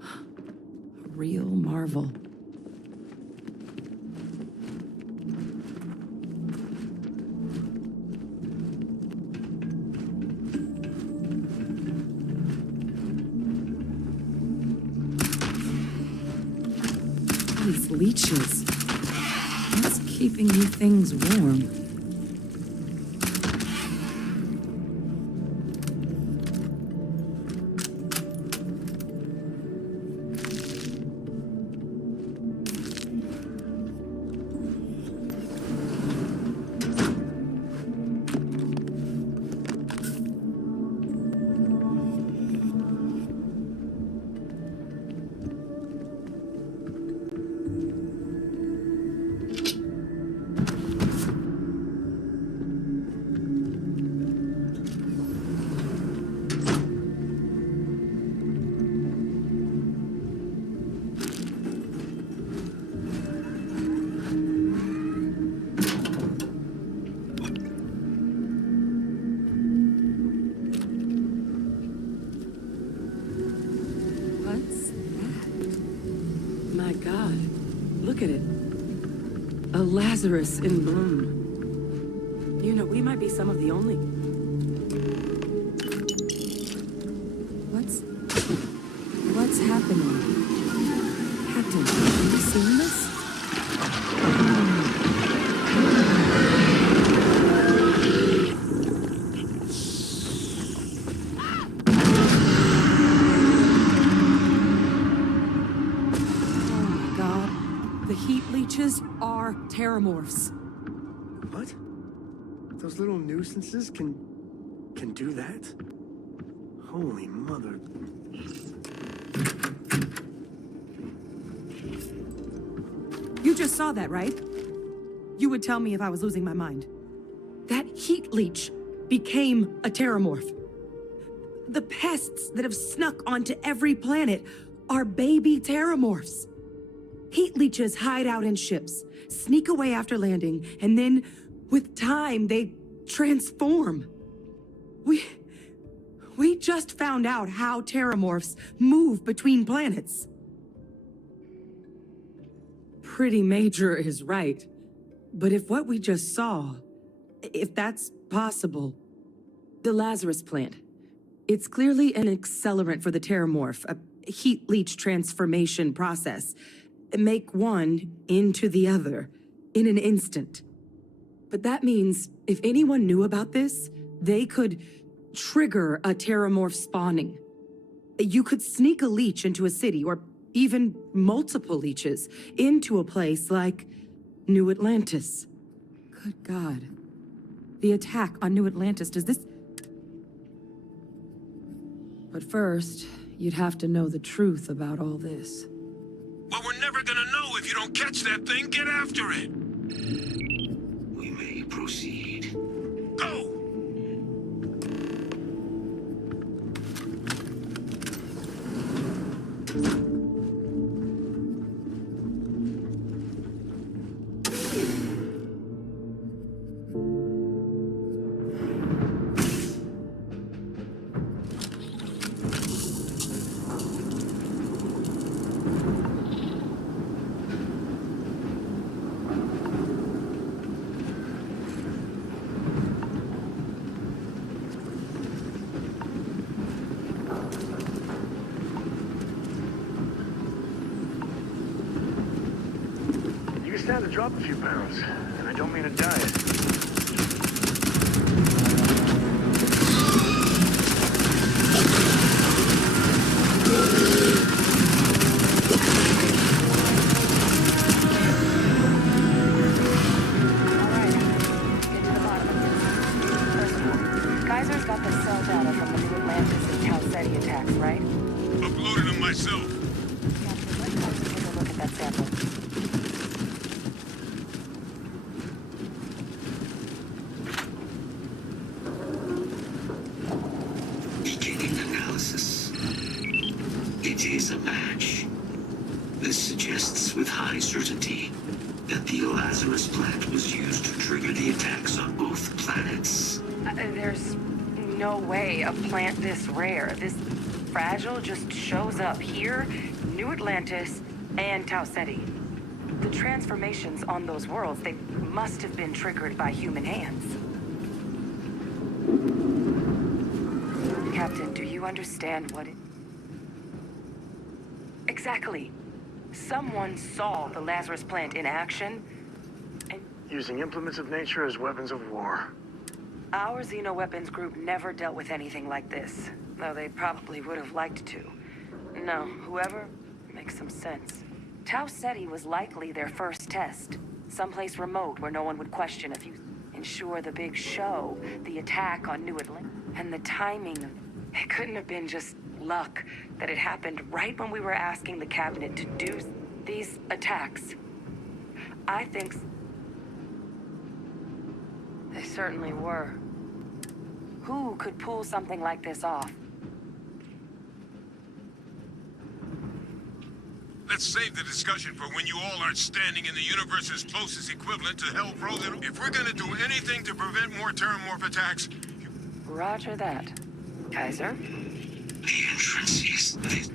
A real marvel. These leeches. What's keeping you things warm? Lazarus in bloom. You know, we might be some of the only... What's happening? Captain, have you seen this? Are terramorphs. What? Those little nuisances can do that? Holy mother. You just saw that, right? You would tell me if I was losing my mind. That heat leech became a terramorph. The pests that have snuck onto every planet are baby terramorphs. Heat leeches hide out in ships, sneak away after landing, and then, with time, they transform. We just found out how terramorphs move between planets. Pretty Major is right. But if what we just saw, if that's possible, the Lazarus plant, It's clearly an accelerant for the Terramorph, a heat leach transformation process. Make one into the other in an instant. But that means if anyone knew about this, they could trigger a Terramorph spawning. You could sneak a leech into a city, or even multiple leeches, into a place like New Atlantis. Good God. The attack on New Atlantis, does this... But first, you'd have to know the truth about all this. Well, we're never gonna know if you don't catch that thing. Get after it. We may proceed. Go! You can stand to drop a few pounds, and I don't mean a diet. Kaiser's got the cell data from the New Atlantis and Tau Ceti attacks, right? Uploaded them myself. Captain, let Kaiser take a look at that sample. Beginning analysis. It is a match. This suggests with high certainty that the Lazarus plant was used to trigger the attacks on both planets. There's no way a plant this rare, this fragile, just shows up here, New Atlantis, and Tau Ceti. The transformations on those worlds, they must have been triggered by human hands. Captain, do you understand what it... Exactly. Someone saw the Lazarus plant in action, and... Using implements of nature as weapons of war. Our Xenoweapons group never dealt with anything like this, though they probably would have liked to. No, whoever makes some sense. Tau Ceti was likely their first test. Someplace remote where no one would question if you ensure the big show, the attack on New Atlantis. And the timing, it couldn't have been just luck that it happened right when we were asking the cabinet to do these attacks. I think they certainly were. Who could pull something like this off? Let's save the discussion for when you all aren't standing in the universe's closest equivalent to Hell Frozen. If we're gonna do anything to prevent more Terramorph attacks... Roger that. Kaiser? The entrance is this.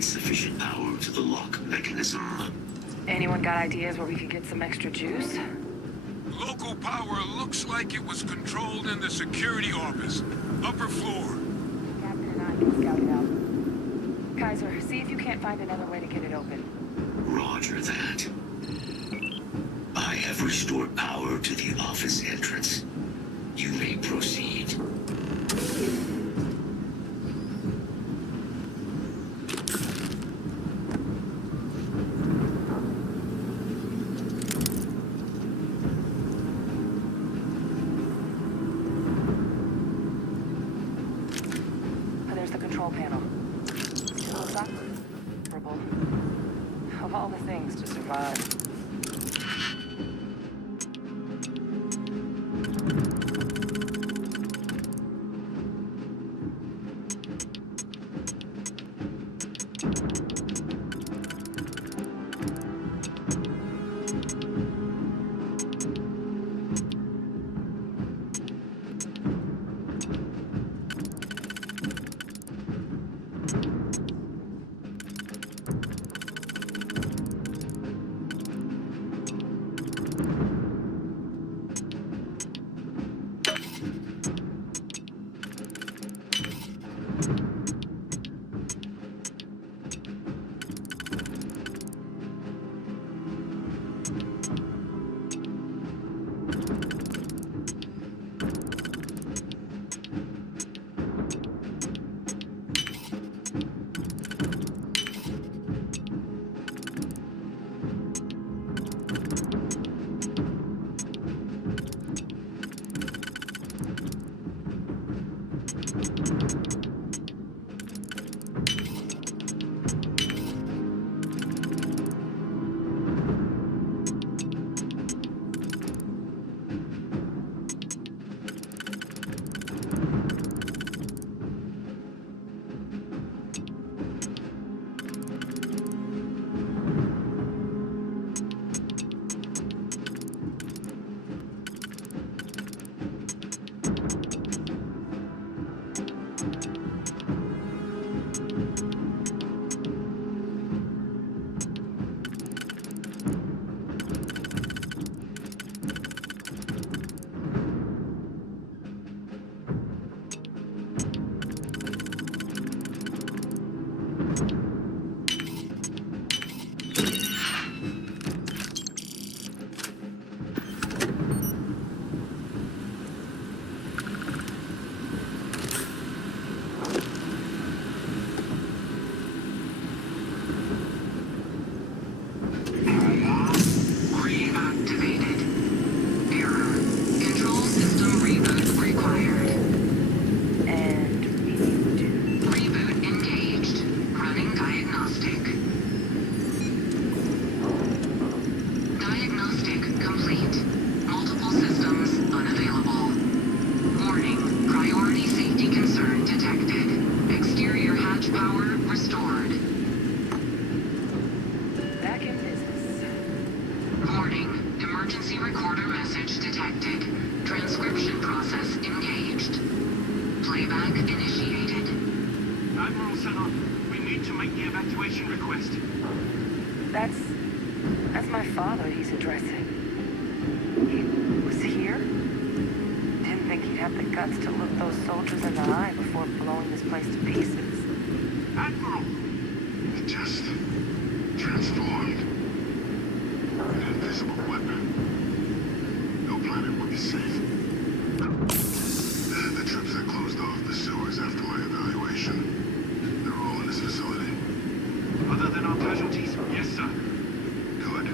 Sufficient power to the lock mechanism. Anyone got ideas where we could get some extra juice? Local power looks like it was controlled in the security office. Upper floor. Captain and I can scout it out. Kaiser, see if you can't find another way to get it open. Roger that. I have restored power to the office entrance. You may proceed. Of all the things to survive. Reactivated. Error. Control system reboot required. And Reboot engaged. Running diagnostic. Diagnostic complete. Multiple systems unavailable. Warning. Priority safety concern detected. Exterior hatch power restored. back in business. Warning. Emergency recorder message detected. Transcription process engaged. Playback initiated. Admiral Sanon, we need to make the evacuation request. That's my father he's addressing. He was here? Didn't think he'd have the guts to look those soldiers in the eye before blowing this place to pieces. Admiral! It just transformed. An invisible weapon. No planet would be safe. The trips that closed off the sewers after my evaluation. They're all in this facility. Other than our casualties? Yes, sir. Good.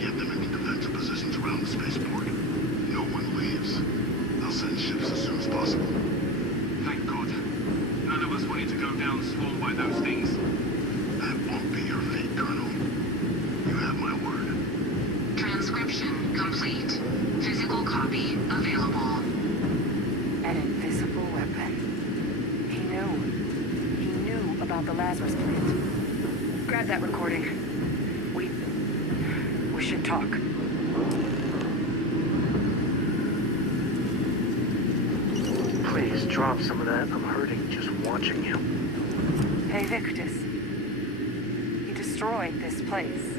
Get them into defensive positions around the spaceport. No one leaves. They'll send ships as soon as possible. Thank God. None of us wanted to go down swarmed by those things. That won't be your fate, Colonel. You have my word. Transcription complete. Physical copy available. An invisible weapon. He knew about the Lazarus plant. Grab that recording. We should talk. Please drop some of that. I'm hurting just watching you. Hey, Victus. He destroyed this place.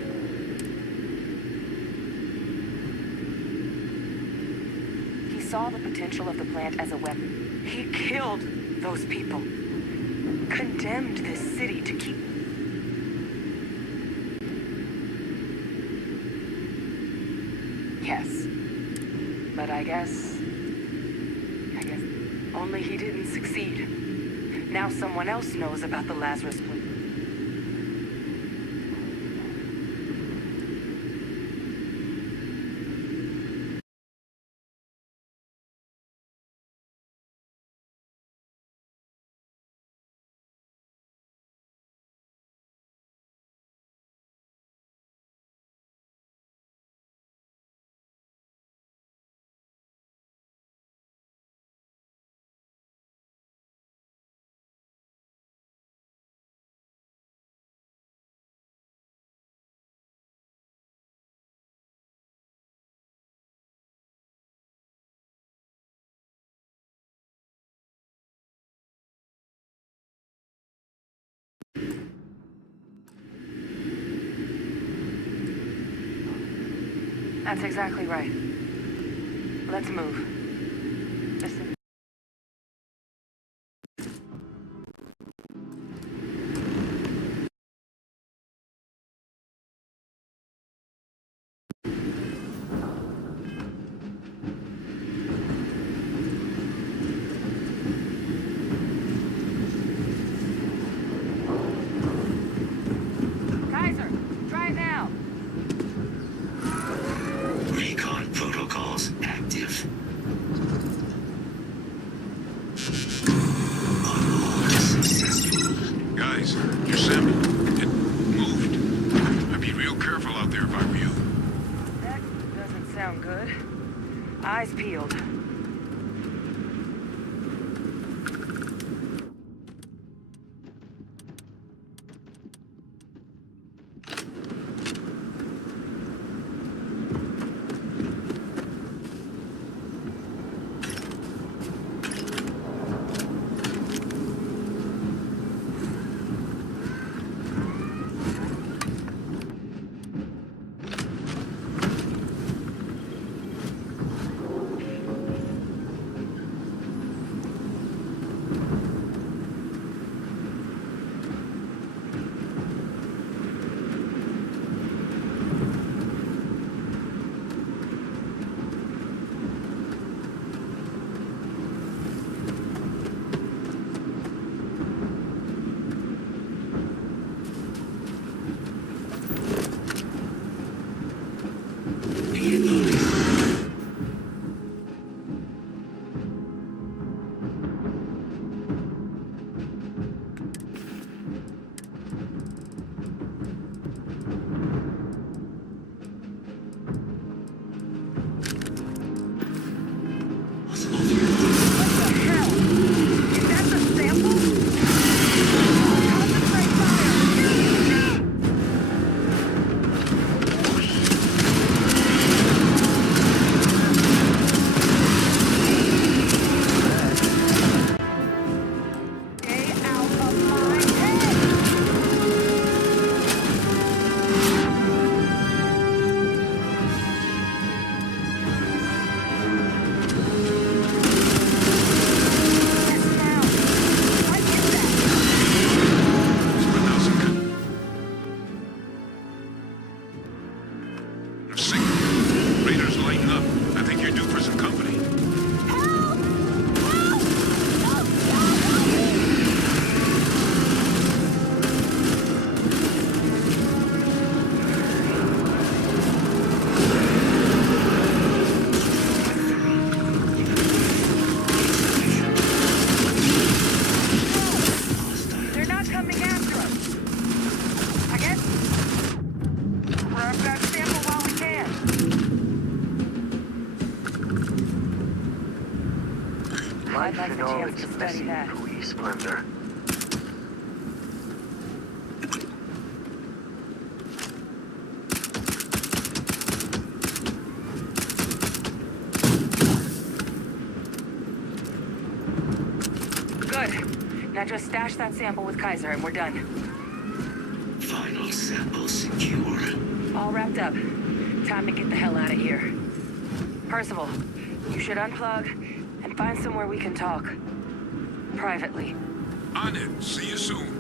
He saw the potential of the plant as a weapon. He killed those people. Condemned this city to keep... Yes. But I guess only he didn't succeed. Now someone else knows about the Lazarus plant. That's exactly right. Let's move. Listen. Kaiser, try it now. Recon protocols active. Unlock successful. Guys, your sample, it moved. I'd be real careful out there if I were you. That doesn't sound good. Eyes peeled. I'd like in the all chance its to study messy, that. gooey splendor. Good. Now just stash that sample with Kaiser and we're done. Final sample secure. All wrapped up. Time to get the hell out of here. Percival, you should unplug and find somewhere we can talk. Privately. On it. See you soon.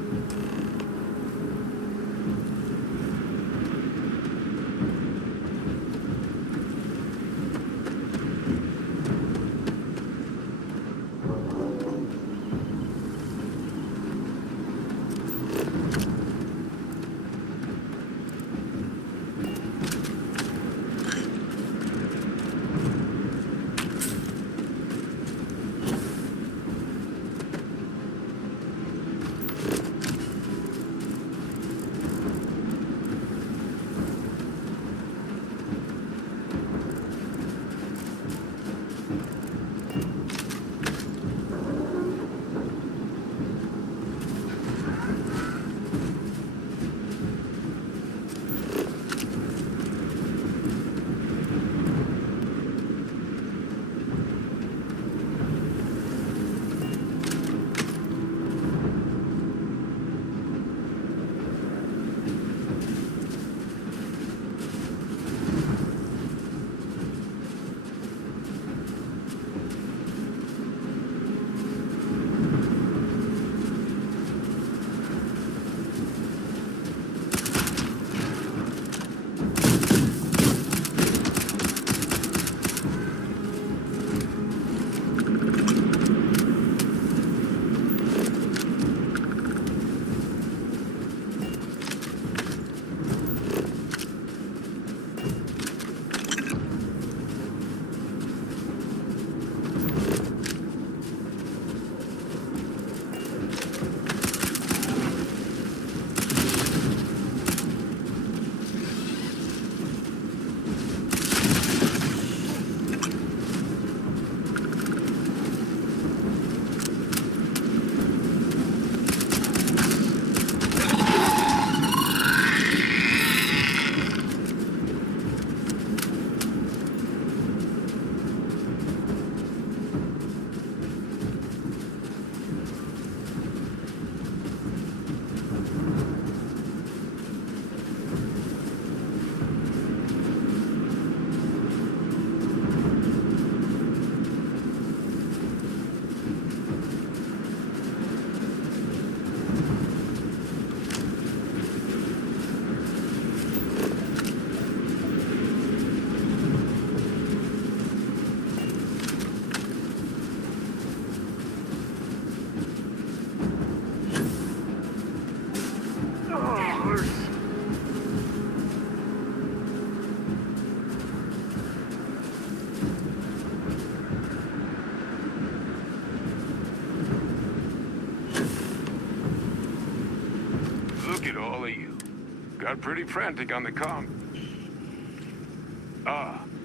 Got pretty frantic on the comm.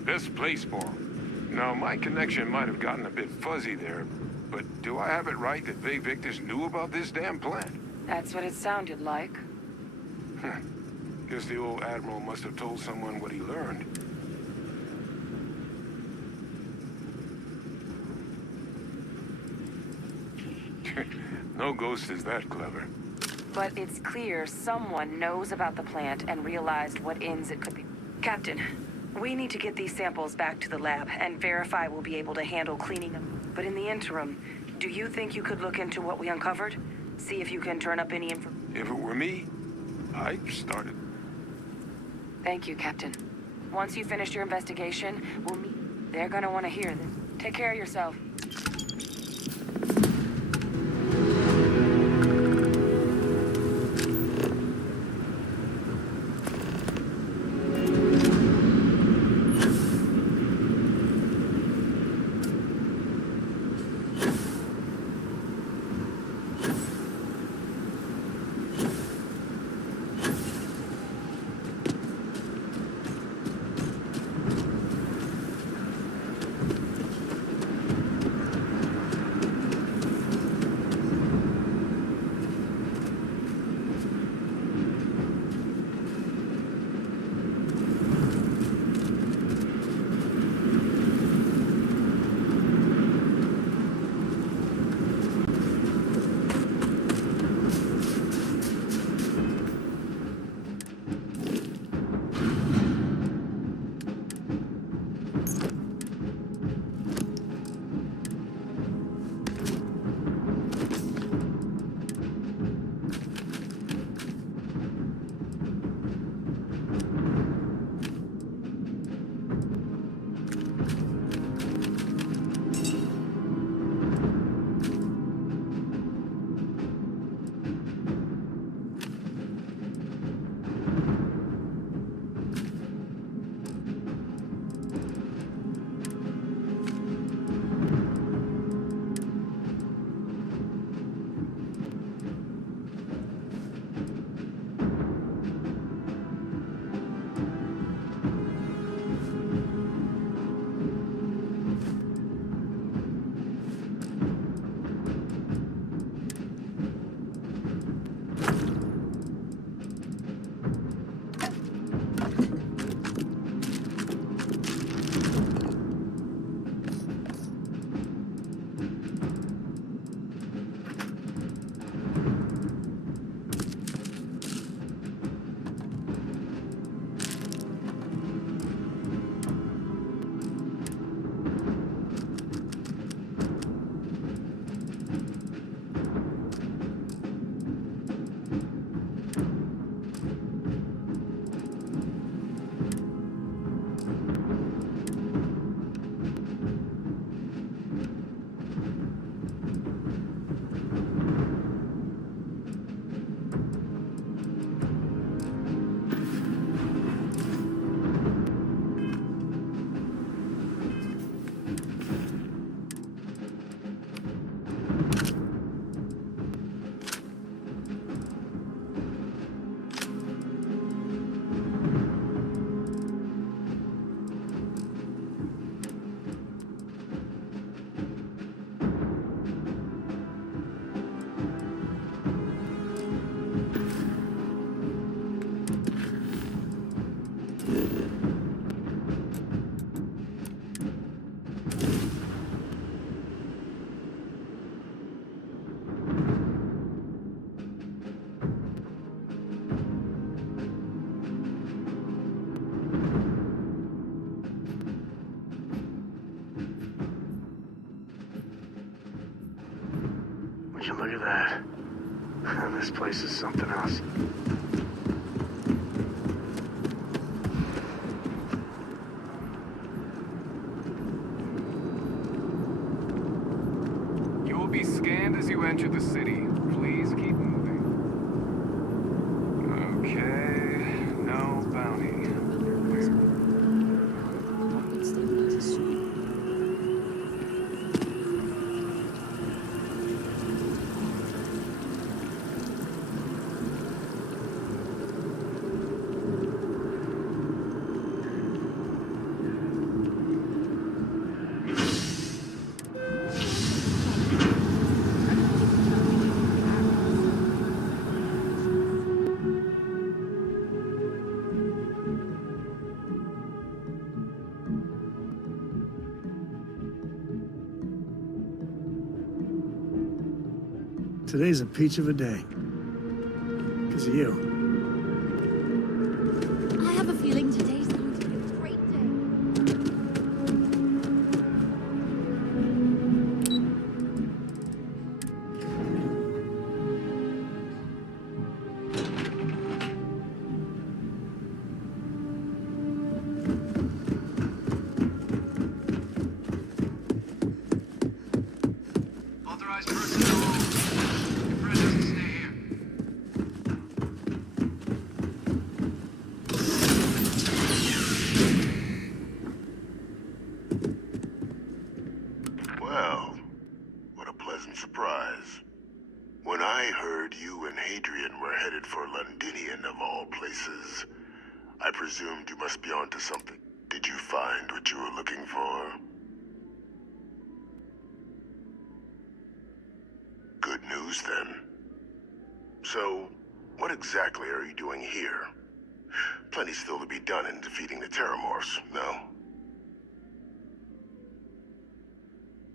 This place ball. Now, my connection might have gotten a bit fuzzy there, but do I have it right that Bay Victus knew about this damn plant? That's what it sounded like. Guess the old Admiral must have told someone what he learned. No ghost is that clever. But it's clear someone knows about the plant and realized what ends it could be. Captain, we need to get these samples back to the lab and verify we'll be able to handle cleaning them. But in the interim, do you think you could look into what we uncovered? See if you can turn up any information? If it were me, I'd start it. Thank you, Captain. Once you finish your investigation, we'll meet. They're gonna want to hear this. Take care of yourself. that. This place is something else. You will be scanned as you enter the city. Please keep moving. Okay, no bounty. You're clear. Today's a peach of a day. 'Cause of you. I have a feeling today's going to be a great day. Authorized personnel. Your friend doesn't stay here. Well, what a pleasant surprise. When I heard you and Hadrian were headed for Londinian of all places, I presumed you must be onto something. Did you find what you were looking for? Good news, then. So, what exactly are you doing here? Plenty still to be done in defeating the Terramorphs, no?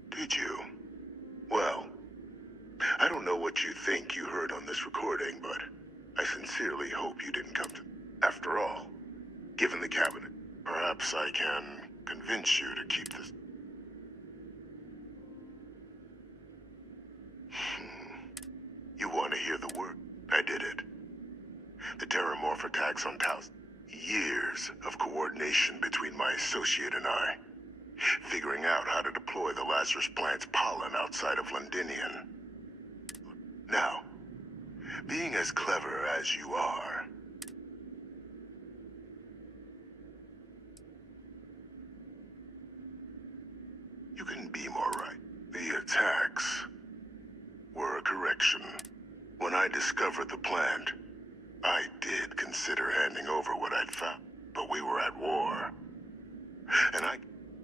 Did you? Well, I don't know what you think you heard on this recording, but I sincerely hope you didn't come to... After all, given the cabinet, perhaps I can convince you to keep this... You want to hear the word? I did it. The Terramorph attacks on Taos. Years of coordination between my associate and I. Figuring out how to deploy the Lazarus plant's pollen outside of Londinian. Now, being as clever as you are, you can be more right. The attacks were a correction. When I discovered the plant, I did consider handing over what I'd found, but we were at war.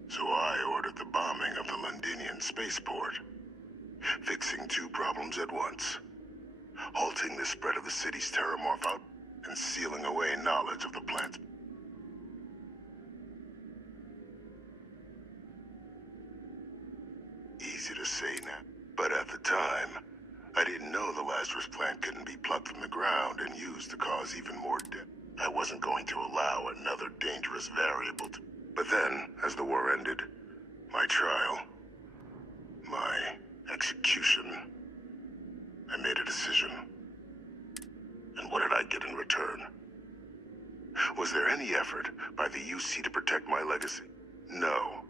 So I ordered the bombing of the Londinian spaceport, fixing two problems at once. Halting the spread of the city's Terramorph out and sealing away knowledge of the plant's... Easy to say now, but at the time, I didn't know the Lazarus plant couldn't be plucked from the ground and used to cause even more death. I wasn't going to allow another dangerous variable to... But then, as the war ended, my trial, my execution, I made a decision. And what did I get in return? Was there any effort by the UC to protect my legacy? No.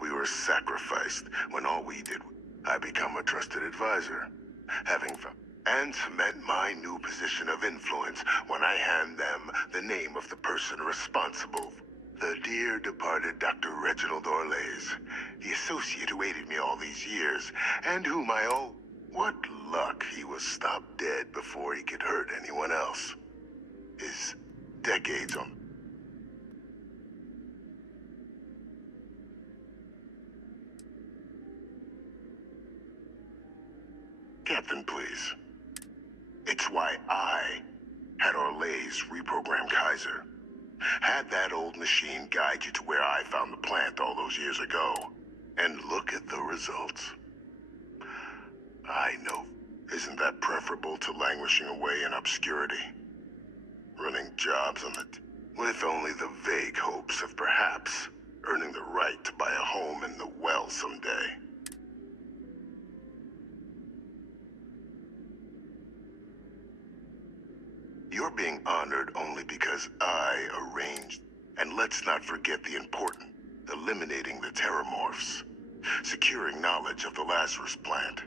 We were sacrificed when all we did... I become a trusted advisor, having found... and cement my new position of influence when I hand them the name of the person responsible. The dear departed Dr. Reginald Orlays, the associate who aided me all these years, and whom I owe... What luck he was stopped dead before he could hurt anyone else. His decades on... Captain, please. It's why I had Orlays reprogram Kaiser. Had that old machine guide you to where I found the plant all those years ago. And look at the results. I know. Isn't that preferable to languishing away in obscurity? Running jobs on the... with only the vague hopes of perhaps earning the right to buy a home in the well someday. because I arranged. And let's not forget the important: eliminating the terramorphs, securing knowledge of the Lazarus plant.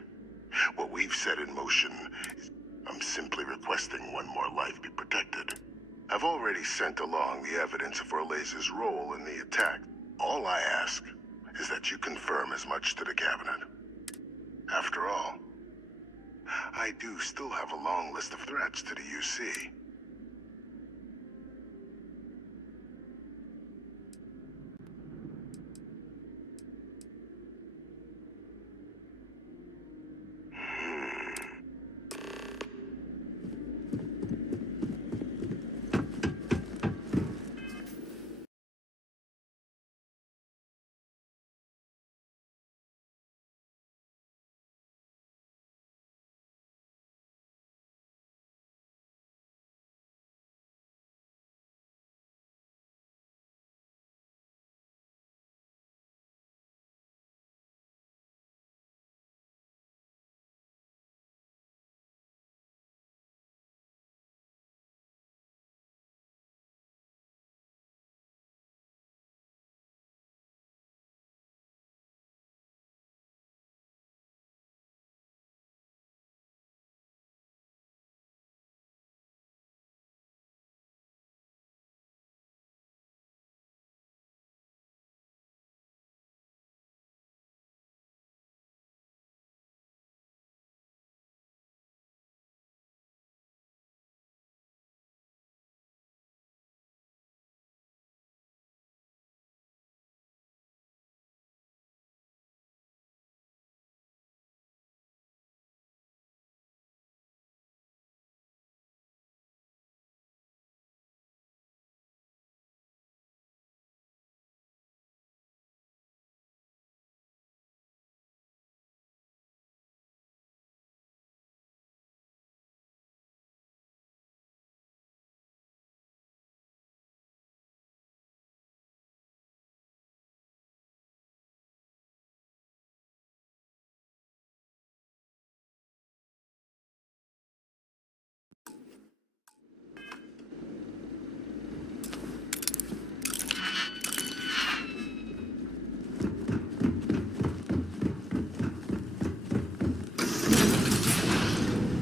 What we've set in motion is... I'm simply requesting one more life be protected. I've already sent along the evidence of Orlez's role in the attack. All I ask is that you confirm as much to the Cabinet. After all, I do still have a long list of threats to the UC.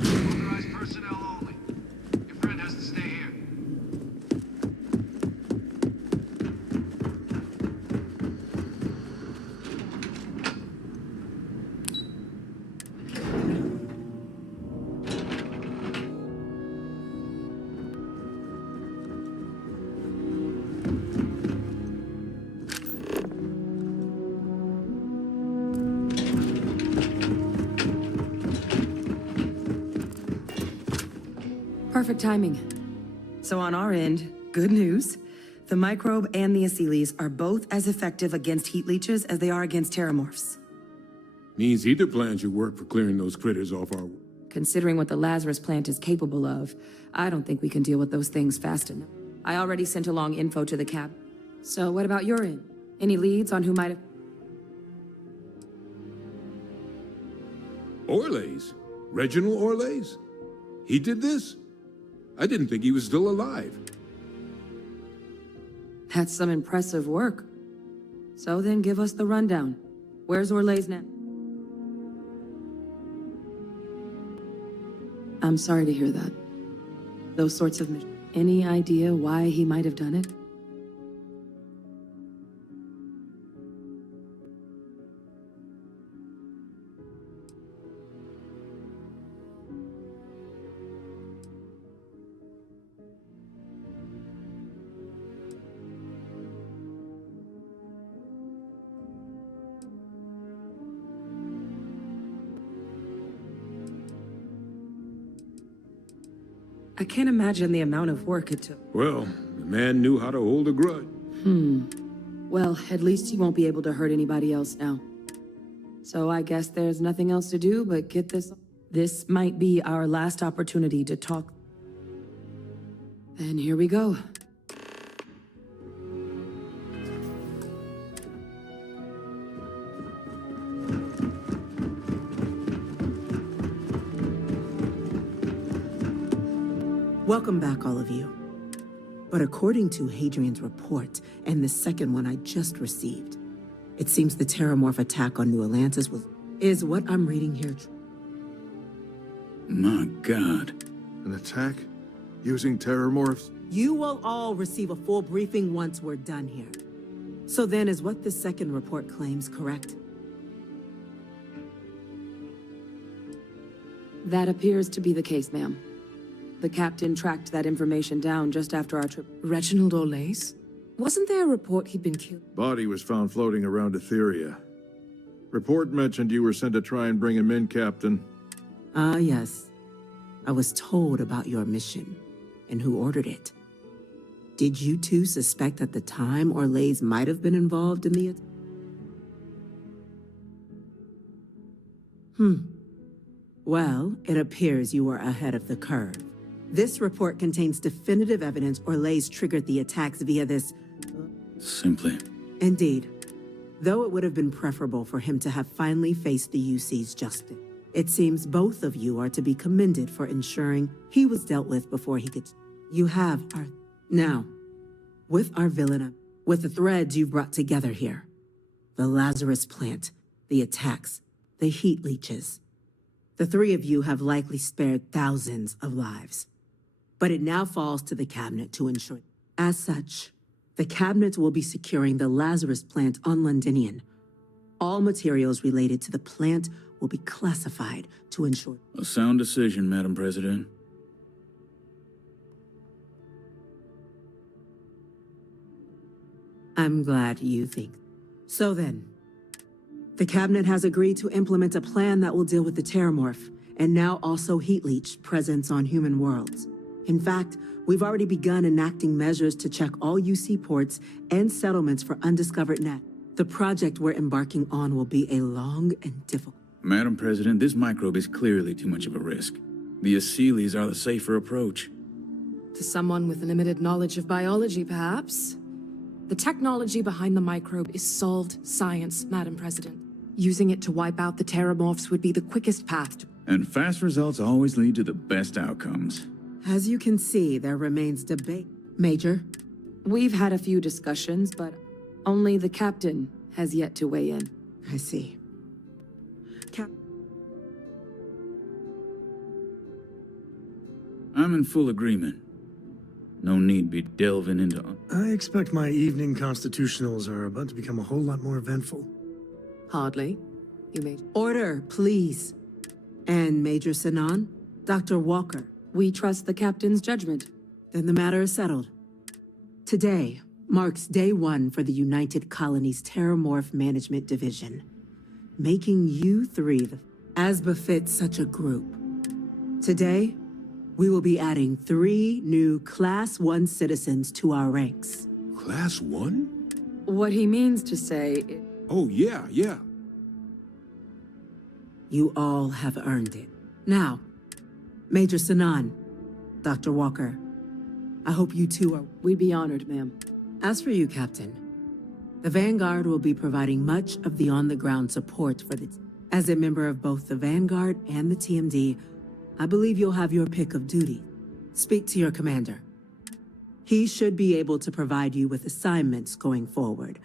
Authorized personnel only. Your friend has to stay here. Perfect timing. So on our end, good news. The microbe and the acyles are both as effective against heat leeches as they are against terramorphs. Means either plan should work for clearing those critters off our... Considering what the Lazarus plant is capable of, I don't think we can deal with those things fast enough. I already sent along info to the cab. So what about your end? Any leads on who might have... Orlez? Reginald Orlez? He did this? I didn't think he was still alive. That's some impressive work. So then give us the rundown. Where's Orlez now? I'm sorry to hear that. Those sorts of missions. Any idea why he might have done it? I can't imagine the amount of work it took. Well, the man knew how to hold a grudge. Well, at least he won't be able to hurt anybody else now. So I guess there's nothing else to do but get this... This might be our last opportunity to talk. Then here we go. Welcome back, all of you. But according to Hadrian's report, and the second one I just received, it seems the Terramorph attack on New Atlantis is what I'm reading here. My God. An attack? Using Terramorphs? You will all receive a full briefing once we're done here. So then, is what the second report claims correct? That appears to be the case, ma'am. The captain tracked that information down just after our trip. Reginald Olace? Wasn't there a report he'd been killed? Body was found floating around Etheria. Report mentioned you were sent to try and bring him in, Captain. Ah, yes. I was told about your mission, and who ordered it. Did you two suspect at the time Orlays might have been involved in the attack? Well, it appears you were ahead of the curve. This report contains definitive evidence Orlays triggered the attacks via this... Simply. Indeed. Though it would have been preferable for him to have finally faced the UC's justice. It seems both of you are to be commended for ensuring he was dealt with before he could... You have our... Now, with our villain, with the threads you've brought together here, the Lazarus plant, the attacks, the heat leeches, the three of you have likely spared thousands of lives. But it now falls to the Cabinet to ensure. As such, the Cabinet will be securing the Lazarus plant on Londinian. All materials related to the plant will be classified to ensure... A sound decision, Madam President. I'm glad you think. So then, the Cabinet has agreed to implement a plan that will deal with the Terramorph, and now also Heat Leech presence on human worlds. In fact, we've already begun enacting measures to check all UC ports and settlements for undiscovered net. The project we're embarking on will be a long and difficult... Madam President, this microbe is clearly too much of a risk. The Aseles are the safer approach. To someone with limited knowledge of biology, perhaps? The technology behind the microbe is solved science, Madam President. Using it to wipe out the Terramorphs would be the quickest path to... And fast results always lead to the best outcomes. As you can see, there remains debate. Major? We've had a few discussions, but only the captain has yet to weigh in. I see. I'm in full agreement. No need be delving into... I expect my evening constitutionals are about to become a whole lot more eventful. Hardly. You may... Order, please. And Major Sinan, Dr. Walker. We trust the captain's judgment. Then the matter is settled. Today marks day one for the United Colonies Terramorph Management Division, making you three as befits such a group. Today, we will be adding 3 new Class 1 citizens to our ranks. Class 1? What he means to say... Oh, yeah. You all have earned it. Now, Major Sinan, Dr. Walker, I hope you two are... We'd be honored, ma'am. As for you, Captain, the Vanguard will be providing much of the on-the-ground support for the... As a member of both the Vanguard and the TMD, I believe you'll have your pick of duty. Speak to your commander. He should be able to provide you with assignments going forward.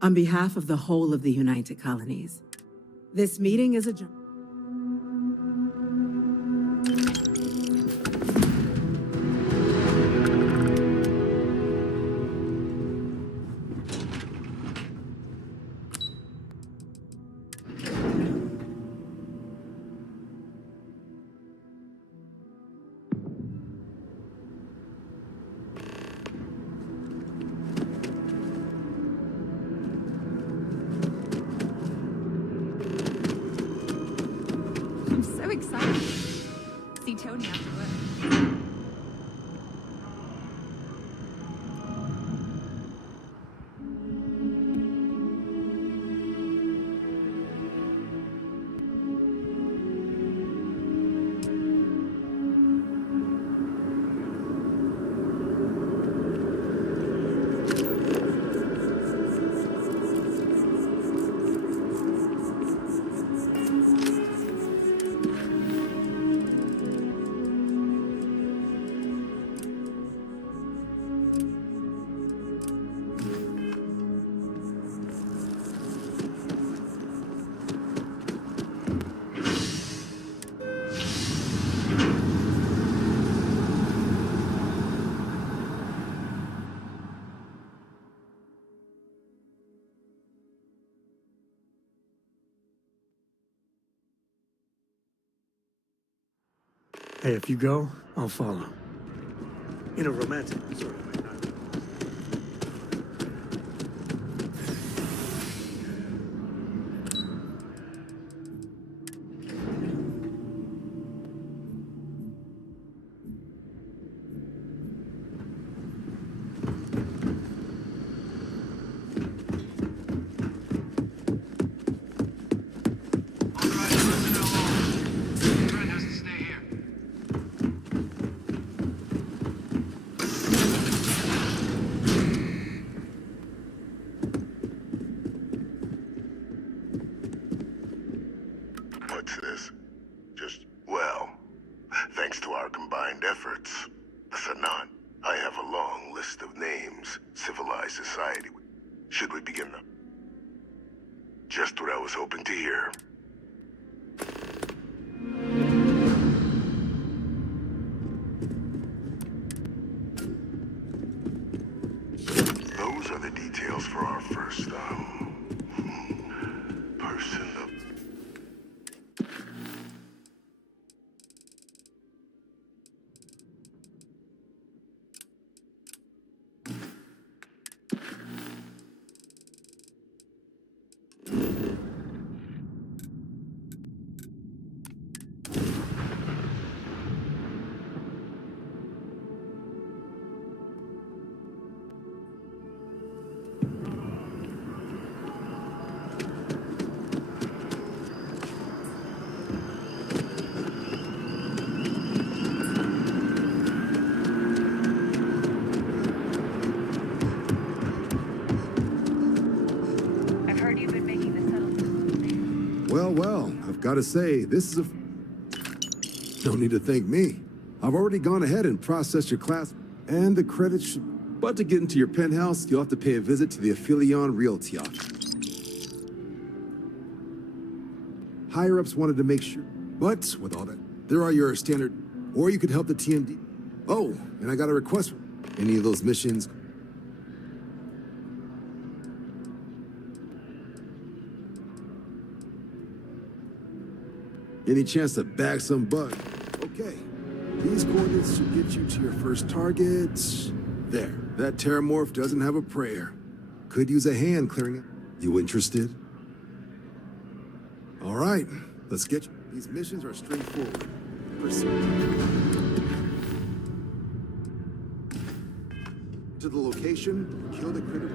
On behalf of the whole of the United Colonies, this meeting is adjourned. Hey, if you go, I'll follow. In a romantic sort of way. Trent has to stay here. What's this? Well, thanks to our combined efforts, Sanan, I have a long list of names civilized society. Should we begin them? Just what I was hoping to hear. Those are the details for our first, person of... I've heard you've been making the settlement. Well, I've got to say, this is a... No need to thank me. I've already gone ahead and processed your class, and the credits should... But to get into your penthouse, you'll have to pay a visit to the Aphelion Realty office. Higher-ups wanted to make sure. But, with all that, there are your standard... Or you could help the TMD. Oh, and I got a request. Any of those missions... Any chance to bag some bug? Okay. These coordinates should get you to your first target. There. That terramorph doesn't have a prayer. Could use a hand clearing it. You interested? All right. Let's get you. These missions are straightforward. Proceed. To the location, kill the critter.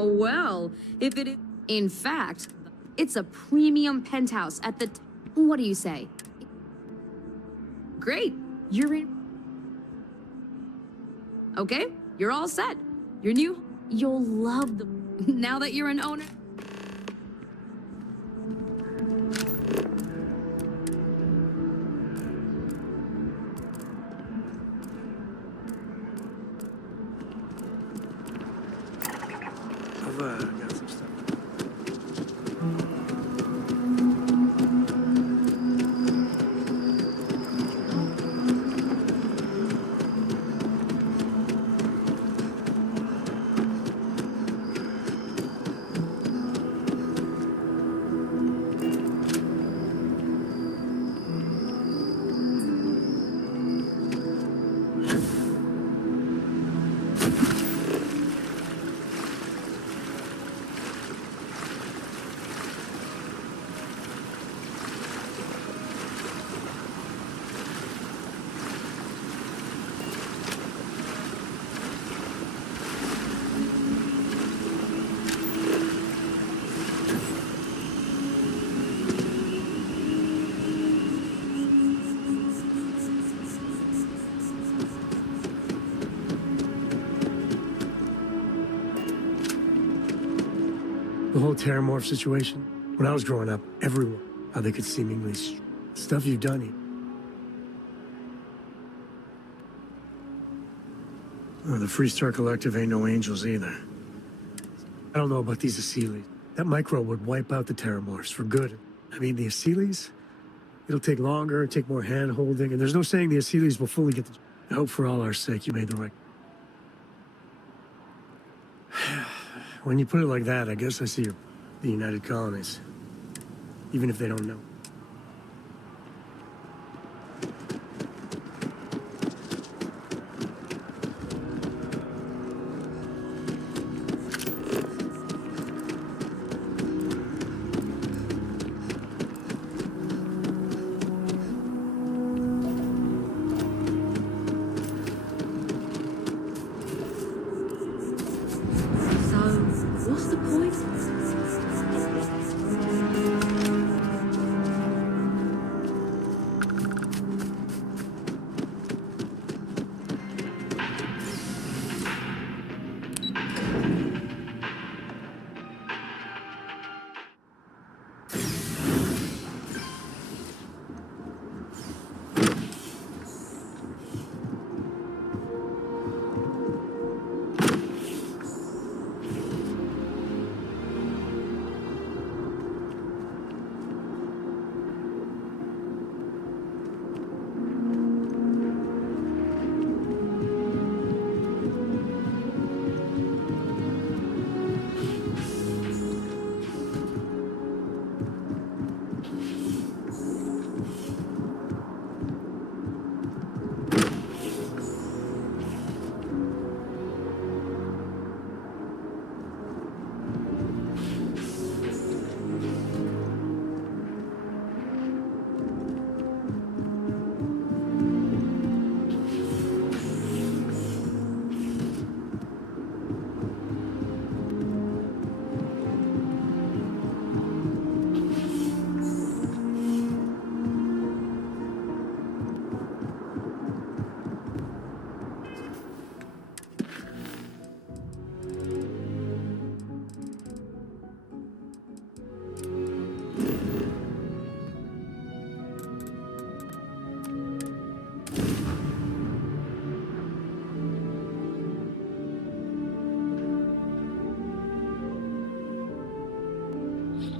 Well, if it is... In fact, it's a premium penthouse at the... What do you say? Great, you're in... Okay, you're all set. You're new... You'll love the... Now that you're an owner... I've got some stuff. The whole terramorph situation. When I was growing up, everyone, how they could seemingly... Stuff you've done here. The Freestar Collective ain't no angels either. I don't know about these Aseles. That micro would wipe out the Terramorphs for good. I mean, the Aseles? It'll take longer, take more hand-holding, and there's no saying the Aseles will fully get the... I hope for all our sake you made the right... When you put it like that, I guess I see the United Colonies. Even if they don't know. What's the point?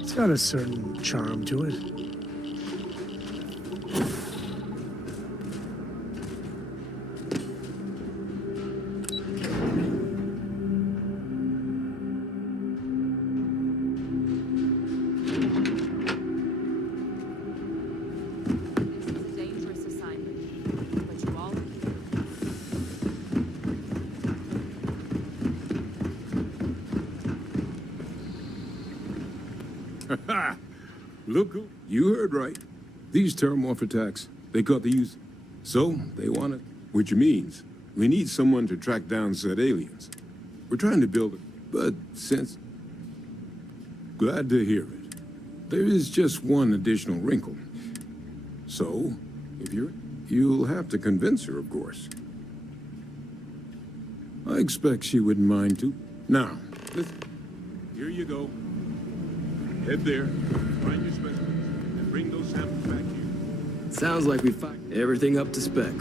It's got a certain charm to it. Look, you heard right. These Terramorph attacks, they caught the use. So, they want it. Which means, we need someone to track down said aliens. We're trying to build it, but since... Glad to hear it. There is just one additional wrinkle. So, if you'll have to convince her, of course. I expect she wouldn't mind too. Now, listen. Here you go. Head there, find your specimens, and bring those samples back here. Sounds like we find everything up to spec.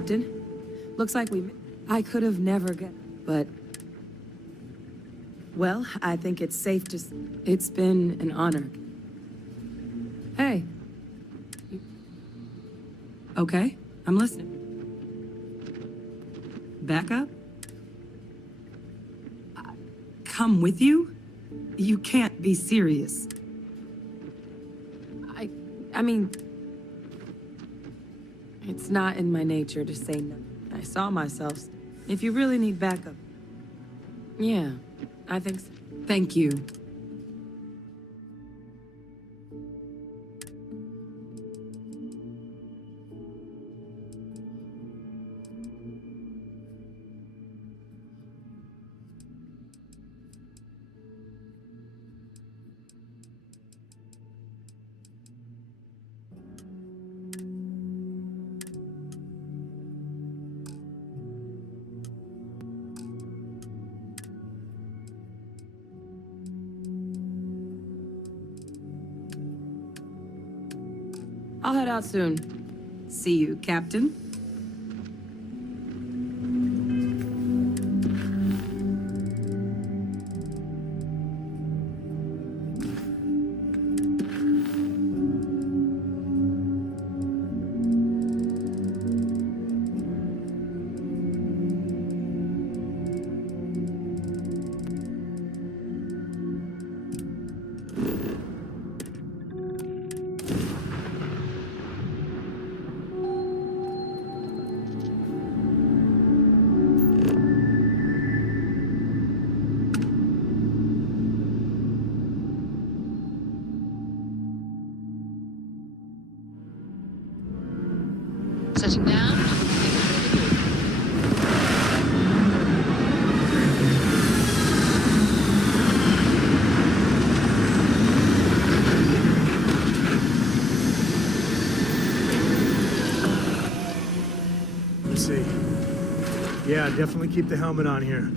Captain. Looks like I could have never but... Well, I think it's safe to... It's been an honor. Hey. Okay, I'm listening. Back up? Come with you? You can't be serious. I mean... It's not in my nature to say no. I saw myself. If you really need backup... Yeah, I think so. Thank you. I'll head out soon. See you, Captain. Setting down. Let's see. Yeah, definitely keep the helmet on here.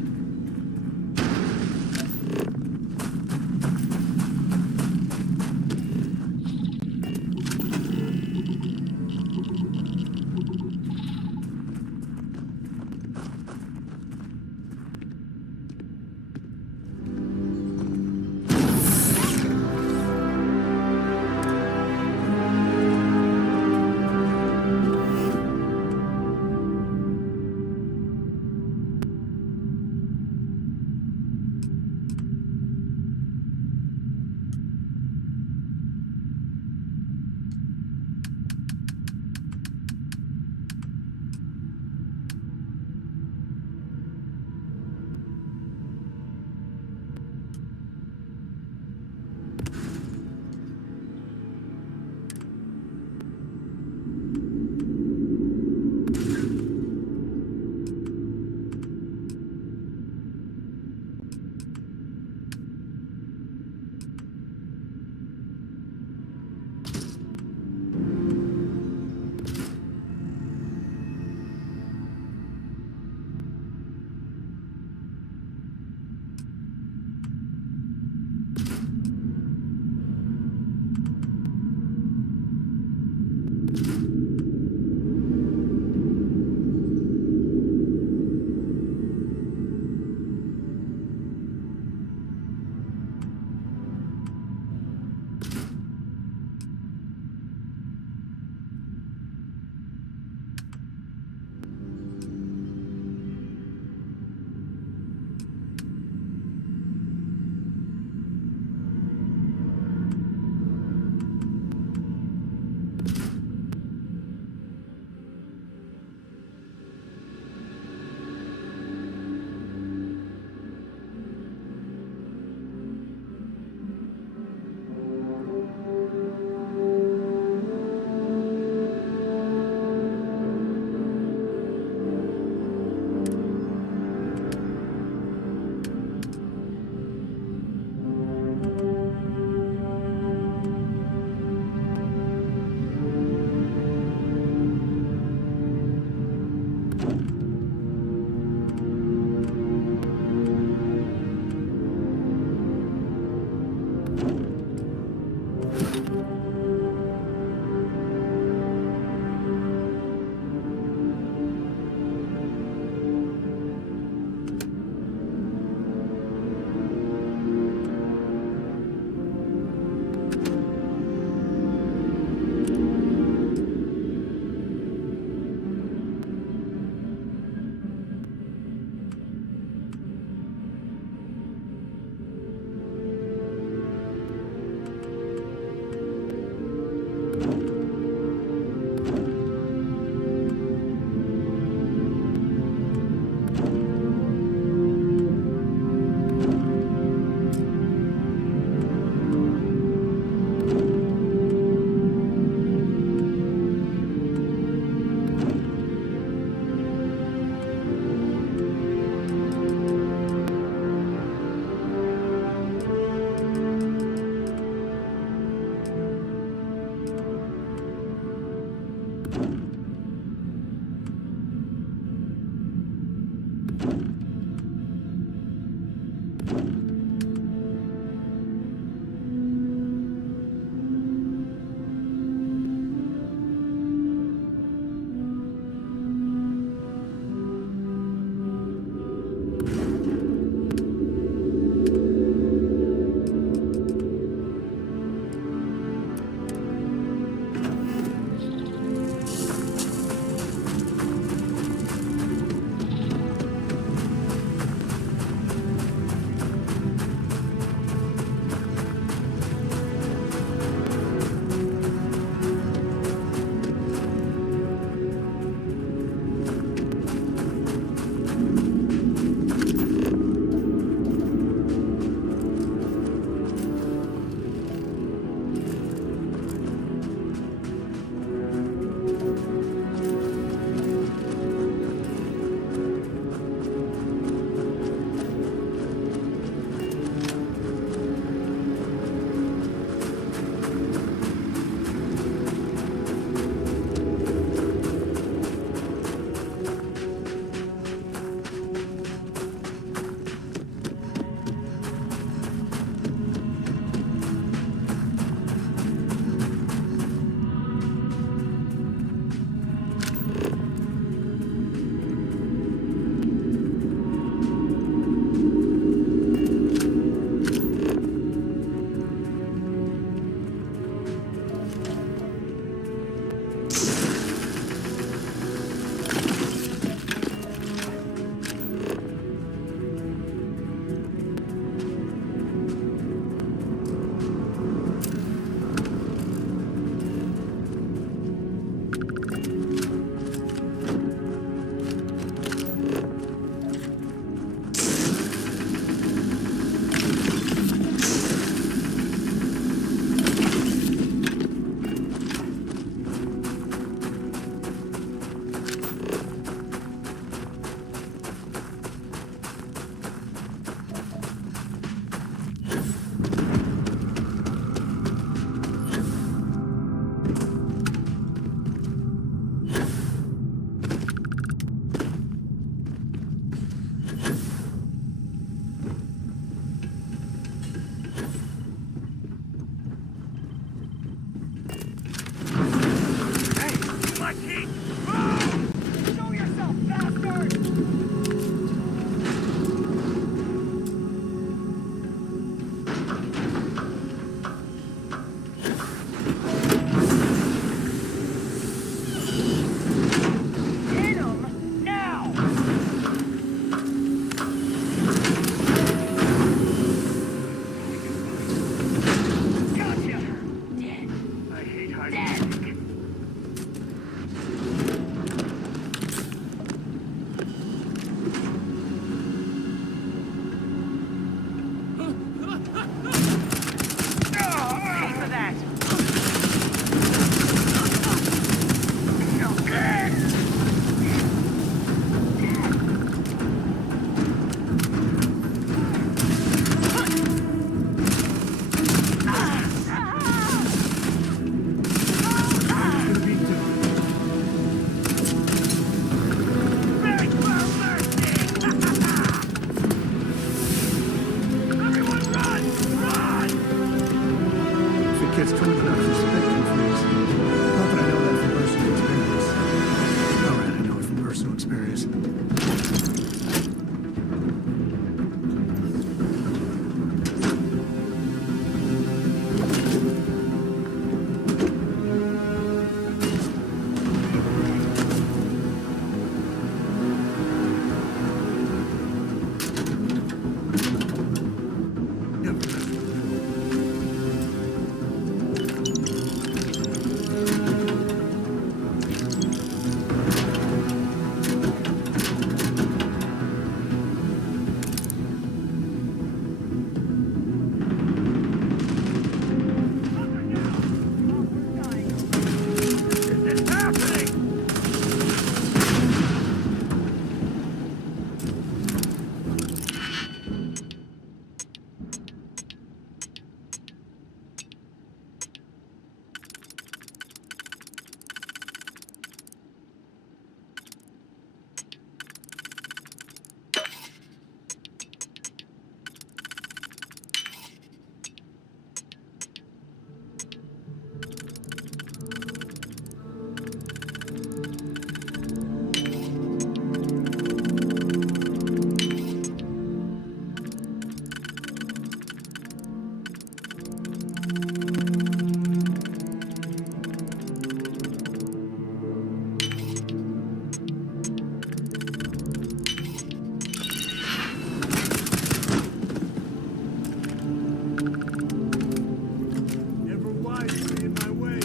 Never wisely in my way.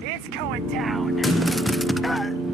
It's going down.